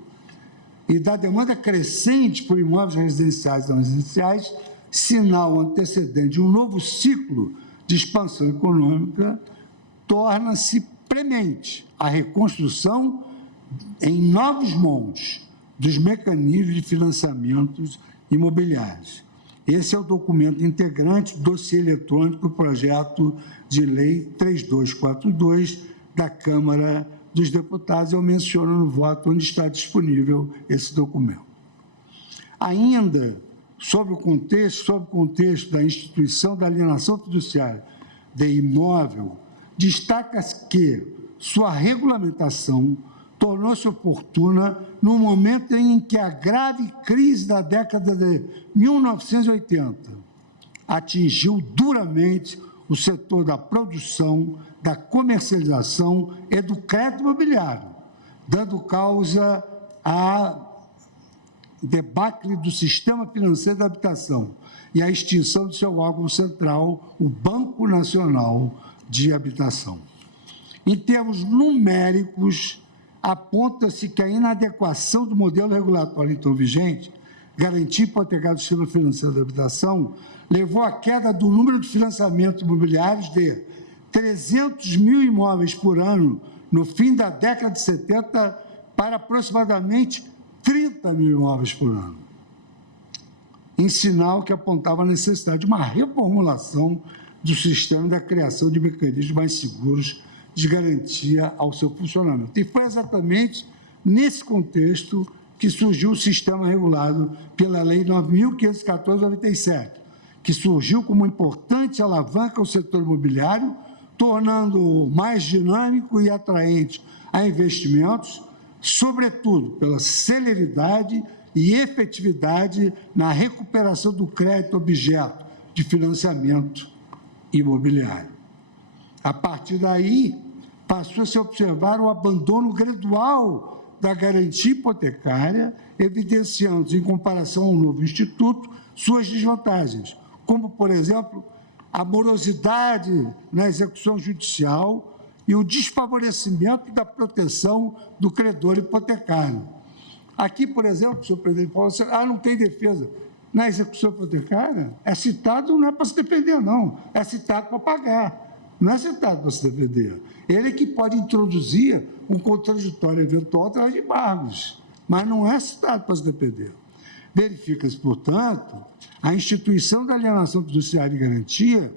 e da demanda crescente por imóveis residenciais e não residenciais, sinal antecedente de um novo ciclo de expansão econômica, torna-se premente a reconstrução em novos moldes dos mecanismos de financiamentos imobiliários. Esse é o documento integrante do dossiê eletrônico do projeto de lei 3242 da Câmara dos Deputados. Eu menciono no voto onde está disponível esse documento. Ainda sobre o contexto da instituição da alienação fiduciária de imóvel, destaca-se que sua regulamentação tornou-se oportuna no momento em que a grave crise da década de 1980 atingiu duramente o setor da produção, da comercialização e do crédito imobiliário, dando causa à debacle do sistema financeiro da habitação e à extinção de seu órgão central, o Banco Nacional de Habitação. Em termos numéricos, aponta-se que a inadequação do modelo regulatório então vigente, garantia hipotecária do sistema financeiro da habitação, levou à queda do número de financiamentos imobiliários de 300 mil imóveis por ano no fim da década de 70 para aproximadamente 30 mil imóveis por ano, em sinal que apontava a necessidade de uma reformulação do sistema da criação de mecanismos mais seguros de garantia ao seu funcionamento. E foi exatamente nesse contexto que surgiu o sistema regulado pela Lei 9.514/97, que surgiu como importante alavanca ao setor imobiliário, tornando-o mais dinâmico e atraente a investimentos, sobretudo pela celeridade e efetividade na recuperação do crédito objeto de financiamento imobiliário. A partir daí, passou a se observar o abandono gradual da garantia hipotecária, evidenciando, em comparação ao novo instituto, suas desvantagens, como, por exemplo, a morosidade na execução judicial e o desfavorecimento da proteção do credor hipotecário. Aqui, por exemplo, o senhor presidente falou assim, não tem defesa. Na execução hipotecária, é citado, não é para se defender, não, é citado para pagar, não é citado para se defender. Ele é que pode introduzir um contraditório eventual atrás de embargos, mas não é citado para se defender. Verifica-se, portanto, a instituição da alienação fiduciária de garantia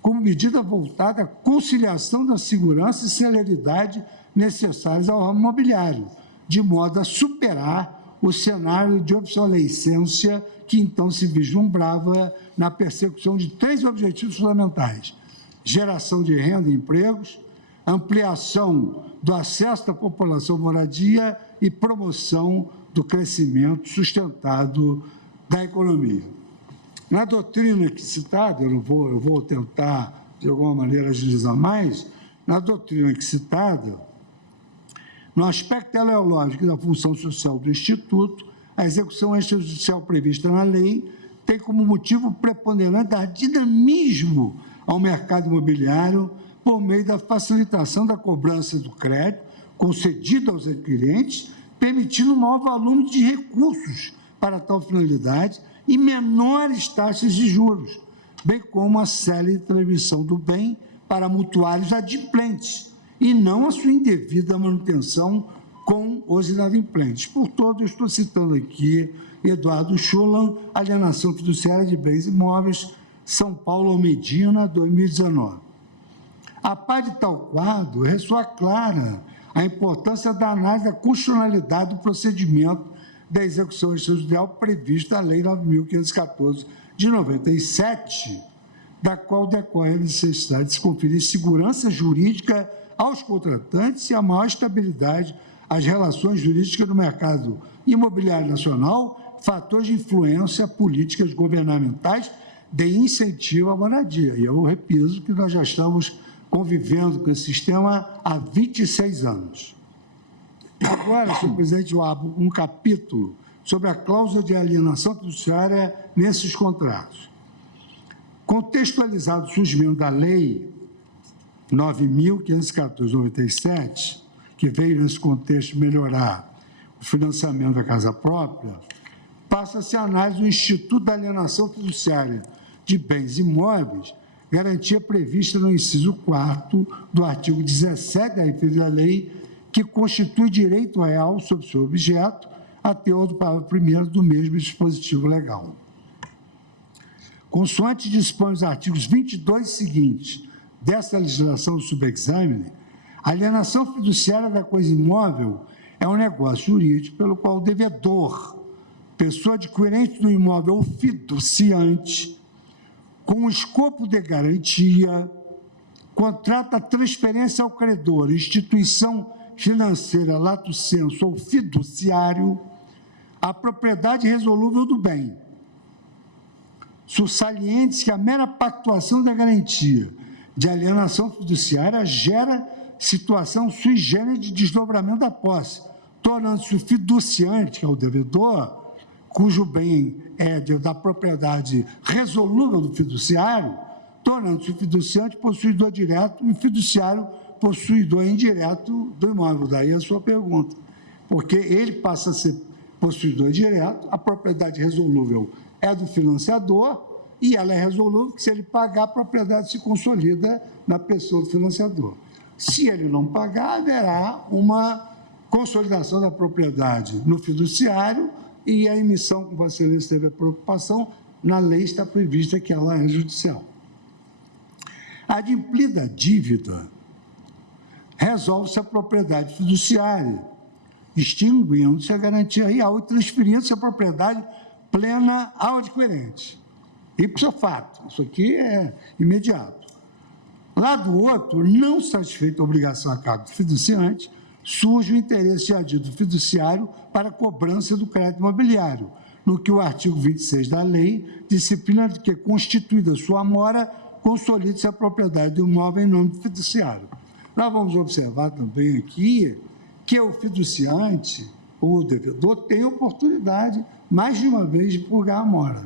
como medida voltada à conciliação da segurança e celeridade necessárias ao ramo imobiliário, de modo a superar o cenário de obsolescência que então se vislumbrava na persecução de 3 objetivos fundamentais: geração de renda e empregos, ampliação do acesso da população à moradia e promoção do crescimento sustentado da economia. Na doutrina aqui citada, eu vou tentar, de alguma maneira, agilizar mais, na doutrina aqui citada, no aspecto teleológico da função social do Instituto, a execução extrajudicial prevista na lei tem como motivo preponderante dar dinamismo ao mercado imobiliário por meio da facilitação da cobrança do crédito concedido aos adquirentes, permitindo um maior volume de recursos para tal finalidade e menores taxas de juros, bem como a célere transmissão do bem para mutuários adimplentes e não a sua indevida manutenção com os inadimplentes. Por todo, eu estou citando aqui Eduardo Schulan, Alienação Fiduciária de Bens Imóveis, São Paulo, Medina, 2019. A par de tal quadro, ressoa clara a importância da análise da constitucionalidade do procedimento da execução extrajudicial prevista na Lei 9.514 de 97, da qual decorre a necessidade de se conferir segurança jurídica aos contratantes e a maior estabilidade às relações jurídicas do mercado imobiliário nacional, fatores de influência, políticas governamentais de incentivo à moradia. E eu repito que nós já estamos convivendo com esse sistema há 26 anos. Agora, senhor presidente, eu abro um capítulo sobre a cláusula de alienação fiduciária nesses contratos. Contextualizado o surgimento da Lei 9.514/97, que veio nesse contexto melhorar o financiamento da casa própria, passa-se a análise do Instituto da Alienação Fiduciária de Bens Imóveis, garantia prevista no inciso 4º do artigo 17 da referida lei, que constitui direito real sobre seu objeto, a teor do parágrafo 1º do mesmo dispositivo legal. Consoante dispõe os artigos 22 seguintes dessa legislação do subexame, a alienação fiduciária da coisa imóvel é um negócio jurídico pelo qual o devedor, pessoa adquirente do imóvel ou fiduciante, com o escopo de garantia, contrata a transferência ao credor, instituição financeira, lato sensu ou fiduciário, a propriedade resolúvel do bem. Salientes que a mera pactuação da garantia de alienação fiduciária gera situação sui generis de desdobramento da posse, tornando-se o fiduciante, que é o devedor, cujo bem é da propriedade resolúvel do fiduciário, tornando-se o fiduciante possuidor direto e o fiduciário possuidor indireto do imóvel. Daí a sua pergunta. Porque ele passa a ser possuidor direto, a propriedade resolúvel é do financiador e ela é resolúvel que, se ele pagar, a propriedade se consolida na pessoa do financiador. Se ele não pagar, haverá uma consolidação da propriedade no fiduciário e a emissão, como Vossa Excelência teve a preocupação, na lei está prevista que ela é judicial. A adimplida dívida resolve-se a propriedade fiduciária, extinguindo-se a garantia real e transferindo-se a propriedade plena ao adquirente. Ipso fato, isso aqui é imediato. Lá do outro, não satisfeita a obrigação a cargo do fiduciante, surge o interesse de adido do fiduciário para a cobrança do crédito imobiliário, no que o artigo 26 da lei disciplina de que, constituída sua mora, consolide-se a propriedade do imóvel em nome do fiduciário. Nós vamos observar também aqui que o fiduciante, o devedor, tem oportunidade, mais de uma vez, de purgar a mora.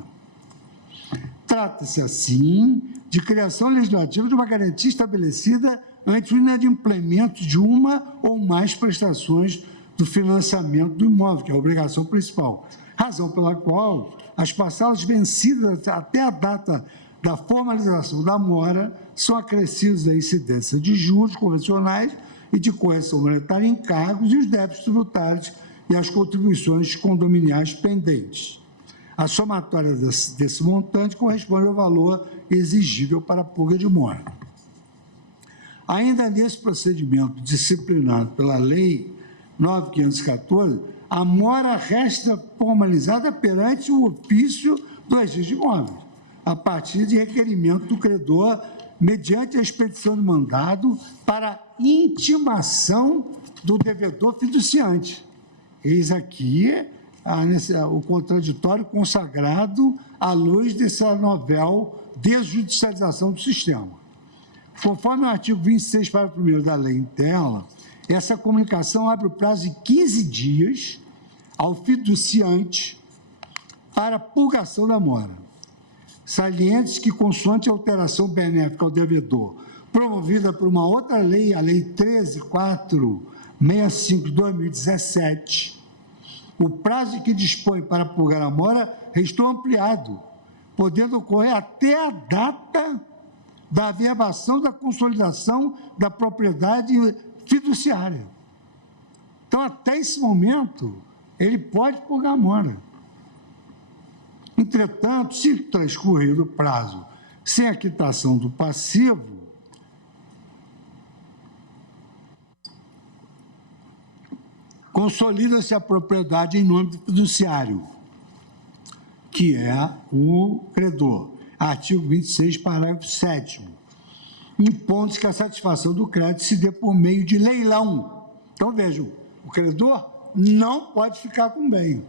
Trata-se, assim, de criação legislativa de uma garantia estabelecida ante o inadimplemento de uma ou mais prestações do financiamento do imóvel, que é a obrigação principal, razão pela qual as parcelas vencidas até a data da formalização da mora são acrescidas da incidência de juros convencionais e de correção monetária em encargos e os débitos tributários e as contribuições condominiais pendentes. A somatória desse montante corresponde ao valor exigível para a purga de mora. Ainda nesse procedimento disciplinado pela Lei 9.514, a mora resta formalizada perante o ofício do registro de imóveis, a partir de requerimento do credor, mediante a expedição de mandado para intimação do devedor fiduciante. Eis aqui o contraditório consagrado à luz dessa novel desjudicialização do sistema. Conforme o artigo 26, parágrafo 1º da lei em tela, essa comunicação abre o prazo de 15 dias ao fiduciante para purgação da mora. Salientes que, consoante a alteração benéfica ao devedor, promovida por uma outra lei, a Lei 13.465 de 2017, o prazo que dispõe para purgar a mora restou ampliado, podendo ocorrer até a data da averbação da consolidação da propriedade fiduciária. Então, até esse momento, ele pode purgar a mora. Entretanto, se transcorrido o prazo sem a quitação do passivo, consolida-se a propriedade em nome do fiduciário, que é o credor. Artigo 26, parágrafo 7º. Impondo-se que a satisfação do crédito se dê por meio de leilão. Então, vejam, o credor não pode ficar com bem.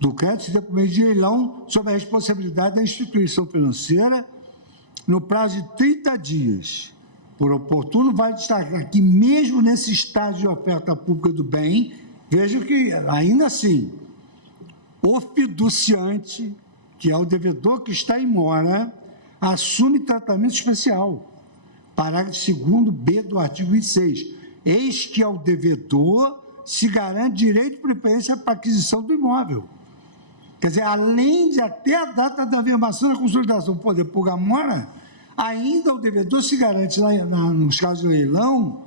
Do crédito se dê por meio de leilão sob a responsabilidade da instituição financeira no prazo de 30 dias. Por oportuno, vale destacar que, mesmo nesse estágio de oferta pública do bem, veja que, ainda assim, o fiduciante, que é o devedor que está em mora, assume tratamento especial. Parágrafo 2º-B do artigo 26. Eis que ao devedor se garante direito de preferência para a aquisição do imóvel. Quer dizer, além de até a data da averbação da consolidação poder purgar a mora, ainda o devedor se garante, nos casos de leilão,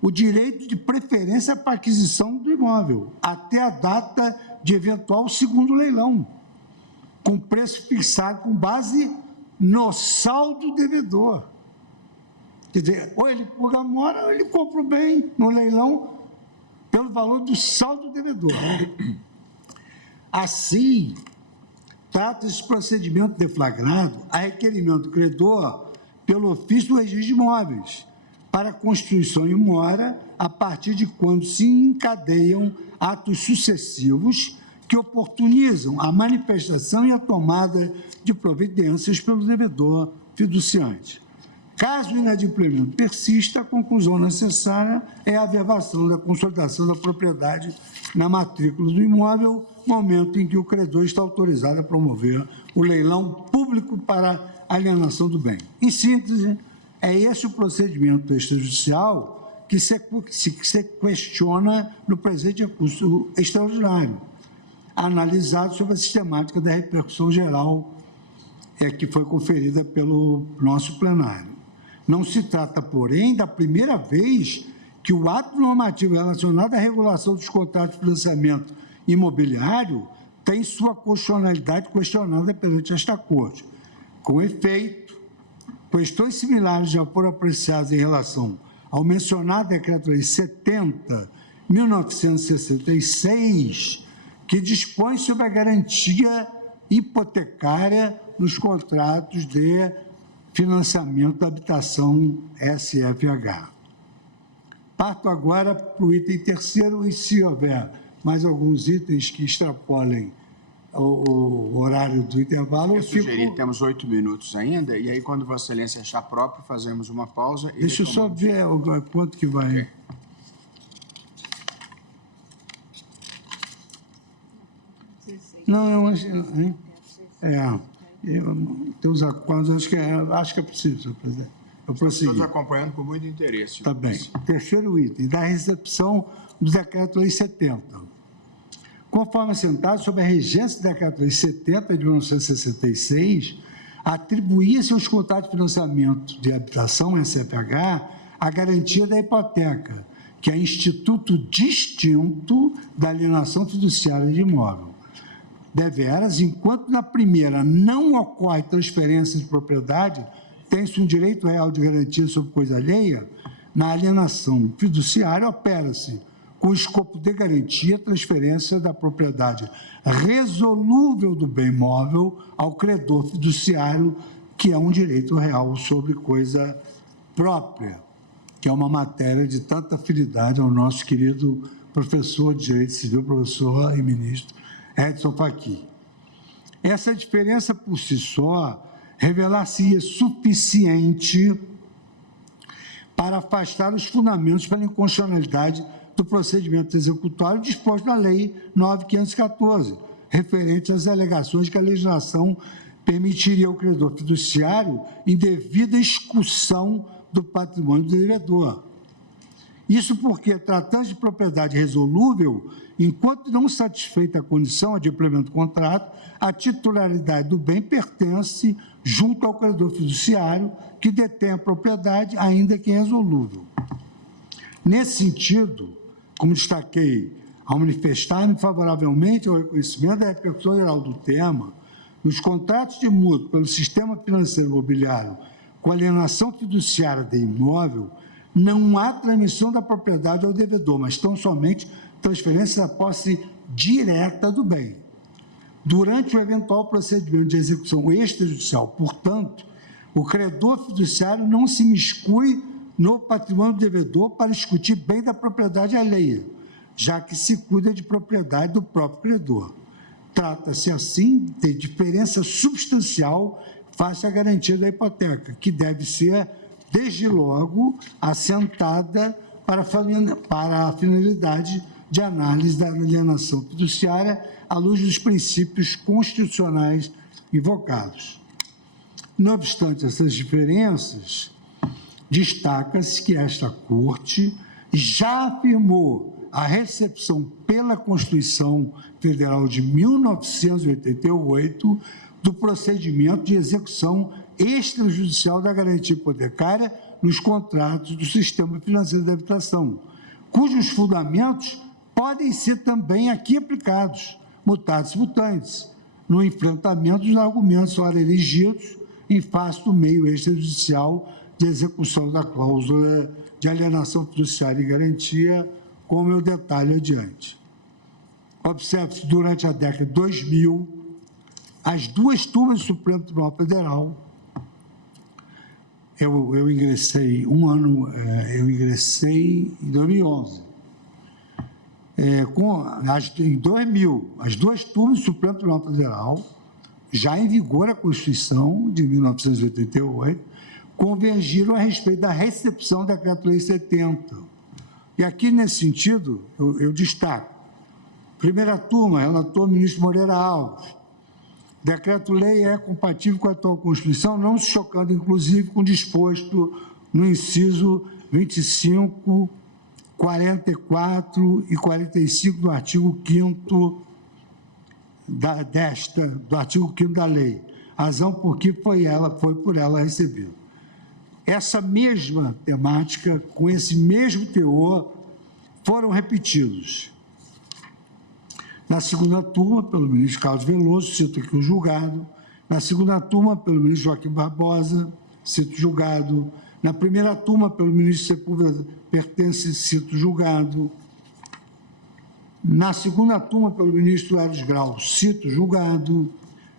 o direito de preferência para a aquisição do imóvel, até a data de eventual segundo leilão, com preço fixado com base no saldo devedor. Quer dizer, ou ele purga a mora, ou ele compra o bem no leilão pelo valor do saldo devedor. Assim, trata-se de procedimento deflagrado a requerimento do credor pelo ofício do registro de imóveis para constituição em mora a partir de quando se encadeiam atos sucessivos que oportunizam a manifestação e a tomada de providências pelo devedor fiduciante. Caso o inadimplemento persista, a conclusão necessária é a averbação da consolidação da propriedade na matrícula do imóvel, momento em que o credor está autorizado a promover o leilão público para alienação do bem. Em síntese, é esse o procedimento extrajudicial que se questiona no presente recurso extraordinário, analisado sobre a sistemática da repercussão geral que foi conferida pelo nosso plenário. Não se trata, porém, da primeira vez que o ato normativo relacionado à regulação dos contratos de financiamento imobiliário tem sua constitucionalidade questionada perante esta Corte. Com efeito, questões similares já foram apreciadas em relação ao mencionado Decreto-Lei 70/1966, que dispõe sobre a garantia hipotecária nos contratos de financiamento da habitação SFH. Parto agora para o item terceiro e, se houver mais alguns itens que extrapolem o horário do intervalo, eu sugeri, temos 8 minutos ainda, e aí, quando Vossa Excelência achar próprio, fazemos uma pausa. E deixa eu só ver quanto que vai. Okay. Não, eu acho. Temos acordos, acho que é possível, senhor presidente. Eu prossegui. Estamos acompanhando com muito interesse. Está bem. Terceiro item, da recepção do Decreto-Lei 70. Conforme assentado, sob a regência do Decreto-Lei 70 de 1966, atribuía-se aos contratos de financiamento de habitação, SFH, a garantia da hipoteca, que é instituto distinto da alienação fiduciária de imóvel. Deveras, enquanto na primeira não ocorre transferência de propriedade, tem-se um direito real de garantia sobre coisa alheia, na alienação fiduciária opera-se com o escopo de garantia a transferência da propriedade resolúvel do bem móvel ao credor fiduciário, que é um direito real sobre coisa própria, que é uma matéria de tanta afinidade ao nosso querido professor de Direito Civil, professor e ministro Edson Fachin. Essa diferença por si só revelar-se-ia suficiente para afastar os fundamentos pela inconstitucionalidade do procedimento executório disposto na Lei 9.514, referente às alegações de que a legislação permitiria ao credor fiduciário indevida excursão do patrimônio do devedor. Isso porque, tratando de propriedade resolúvel, enquanto não satisfeita a condição de implemento do contrato, a titularidade do bem pertence junto ao credor fiduciário que detém a propriedade, ainda que irresolúvel. Nesse sentido, como destaquei ao manifestar-me favoravelmente ao reconhecimento da repercussão geral do tema, nos contratos de mútuo pelo sistema financeiro imobiliário com alienação fiduciária de imóvel, não há transmissão da propriedade ao devedor, mas tão somente transferência da posse direta do bem. Durante o eventual procedimento de execução extrajudicial, portanto, o credor fiduciário não se miscui no patrimônio do devedor para discutir bem da propriedade alheia, já que se cuida de propriedade do próprio credor. Trata-se, assim, de diferença substancial face à garantia da hipoteca, que deve ser, desde logo, assentada para a finalidade de análise da alienação fiduciária à luz dos princípios constitucionais invocados. Não obstante essas diferenças, destaca-se que esta Corte já afirmou a recepção pela Constituição Federal de 1988 do procedimento de execução extrajudicial da garantia hipotecária nos contratos do sistema financeiro de habitação, cujos fundamentos podem ser também aqui aplicados, mutatis mutandis, no enfrentamento dos argumentos ora erigidos em face do meio extrajudicial de execução da cláusula de alienação fiduciária e garantia, como eu detalho adiante. Observe-se, durante a década de 2000, as duas turmas do Supremo Tribunal Federal, eu ingressei em 2011, em 2000, as duas turmas do Supremo Tribunal Federal, já em vigor a Constituição de 1988, convergiram a respeito da recepção da Decreto-Lei 70. E aqui, nesse sentido, eu destaco. Primeira turma, relator ministro Moreira Alves. Decreto-lei é compatível com a atual Constituição, não se chocando, inclusive, com o disposto no inciso 25, 44 e 45 do artigo 5º do artigo 5º da lei, razão por que foi por ela recebida. Essa mesma temática, com esse mesmo teor, foram repetidos. Na segunda turma, pelo ministro Carlos Veloso, cito aqui o julgado. Na segunda turma, pelo ministro Joaquim Barbosa, cito o julgado. Na primeira turma, pelo ministro Sepúlveda Pertence, cito o julgado. Na segunda turma, pelo ministro Eros Grau, cito o julgado,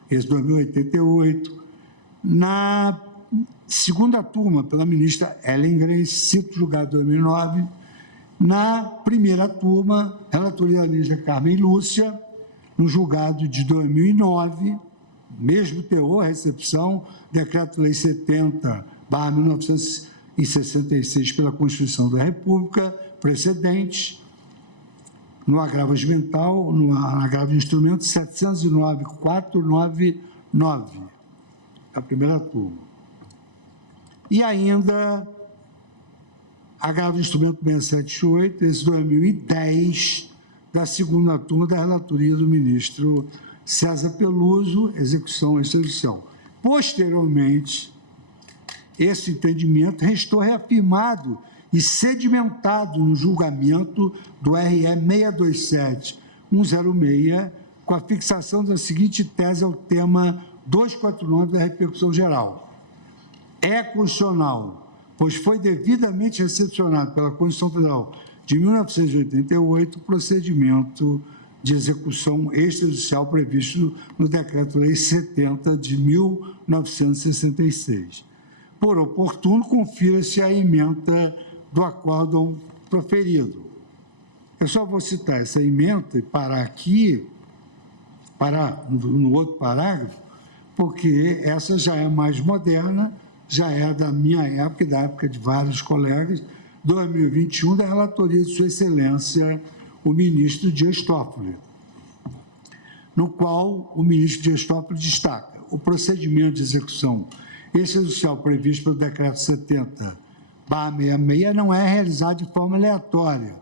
esse 2088. Na segunda turma, pela ministra Ellen Grace, cito o julgado 2009. Na primeira turma, relatoria da ministra Carmen Lúcia, no julgado de 2009, mesmo teor, recepção, Decreto-Lei 70/1966 pela Constituição da República, precedente, no agravo regimental, no agravo de instrumento 709.499, a primeira turma. E ainda agravo de instrumento 678, esse 2010, da segunda turma da relatoria do ministro César Peluso, execução extrajudicial. Posteriormente, esse entendimento restou reafirmado e sedimentado no julgamento do RE 627-106, com a fixação da seguinte tese ao tema 249 da repercussão geral. É constitucional, pois foi devidamente recepcionado pela Constituição Federal de 1988 o procedimento de execução extrajudicial previsto no Decreto-Lei 70 de 1966. Por oportuno, confira-se a ementa do acórdão proferido. Eu só vou citar essa ementa e parar aqui, no outro parágrafo, porque essa já é mais moderna, já é da minha época e da época de vários colegas, 2021, da relatoria de Sua Excelência, o ministro Dias Toffoli, no qual o ministro Dias Toffoli destaca: o procedimento de execução extrajudicial previsto pelo Decreto 70/66 não é realizado de forma aleatória,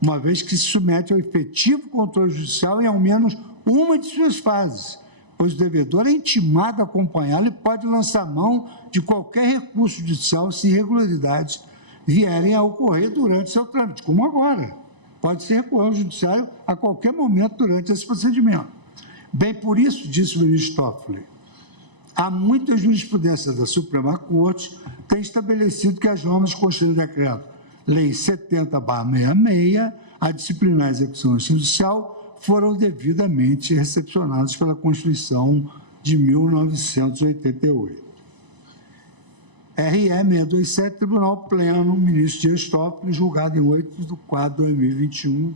uma vez que se submete ao efetivo controle judicial em ao menos uma de suas fases, pois o devedor é intimado a acompanhá-lo e pode lançar mão de qualquer recurso judicial se irregularidades vierem a ocorrer durante seu trâmite, como agora. Pode-se recorrer ao judiciário a qualquer momento durante esse procedimento. Bem, por isso, disse o ministro Toffoli, há muita jurisprudência da Suprema Corte que tem estabelecido que as normas constantes do decreto Lei 70/66, a disciplinar a execução judicial, foram devidamente recepcionadas pela Constituição de 1988. RE 627, Tribunal Pleno, ministro Dias Toffoli, julgado em 8/4/2021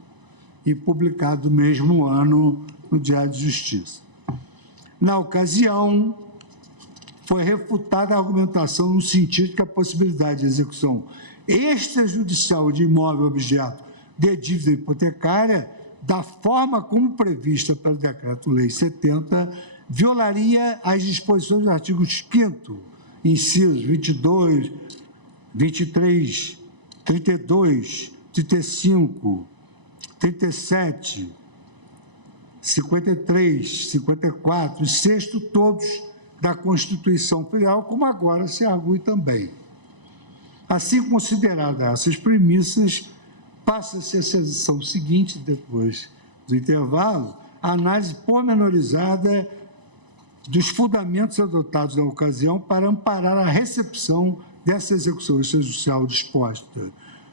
e publicado no mesmo ano no Diário de Justiça. Na ocasião, foi refutada a argumentação no sentido de que a possibilidade de execução extrajudicial de imóvel objeto de dívida hipotecária, da forma como prevista pelo Decreto-Lei 70, violaria as disposições dos artigos 5º, incisos 22, 23, 32, 35, 37, 53, 54 e 6º, todos da Constituição Federal, como agora se argue também. Assim consideradas essas premissas, passa-se a sessão seguinte, depois do intervalo, a análise pormenorizada dos fundamentos adotados na ocasião para amparar a recepção dessa execução extrajudicial disposta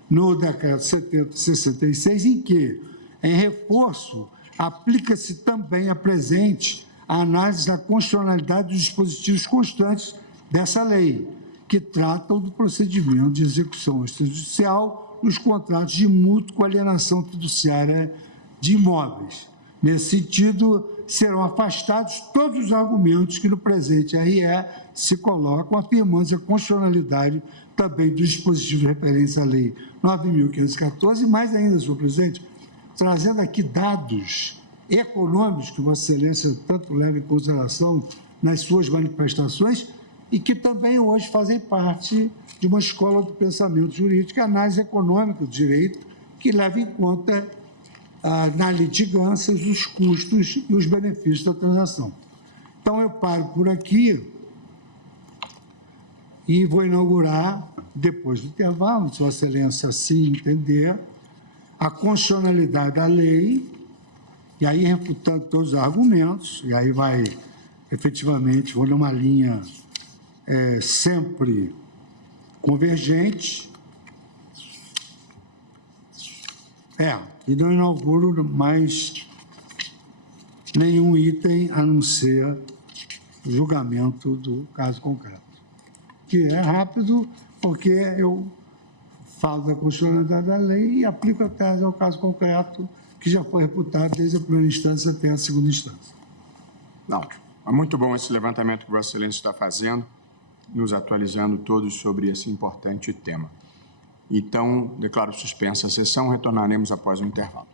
no Decreto 70/66, em que, em reforço, aplica-se também a presente a análise da constitucionalidade dos dispositivos constantes dessa lei, que tratam do procedimento de execução extrajudicial nos contratos de mútua alienação fiduciária de imóveis. Nesse sentido, serão afastados todos os argumentos que no presente RE se colocam, afirmando a constitucionalidade também dos dispositivos referentes à Lei 9.514, e mais ainda, senhor presidente, trazendo aqui dados econômicos que Vossa Excelência tanto leva em consideração nas suas manifestações e que também hoje fazem parte de uma escola do pensamento jurídico, a análise econômica do direito, que leva em conta na litigância os custos e os benefícios da transação. Então, eu paro por aqui e vou inaugurar, depois do intervalo, se Vossa Excelência assim entender, a constitucionalidade da lei, e aí refutando todos os argumentos, e aí vai, efetivamente, vou numa linha sempre convergente. E não inauguro mais nenhum item a não ser o julgamento do caso concreto, que é rápido, porque eu falo da constitucionalidade da lei e aplico a tese ao caso concreto, que já foi reputado desde a primeira instância até a segunda instância. Não, é muito bom esse levantamento que Vossa Excelência está fazendo, nos atualizando todos sobre esse importante tema. Então, declaro suspensa a sessão, retornaremos após o intervalo.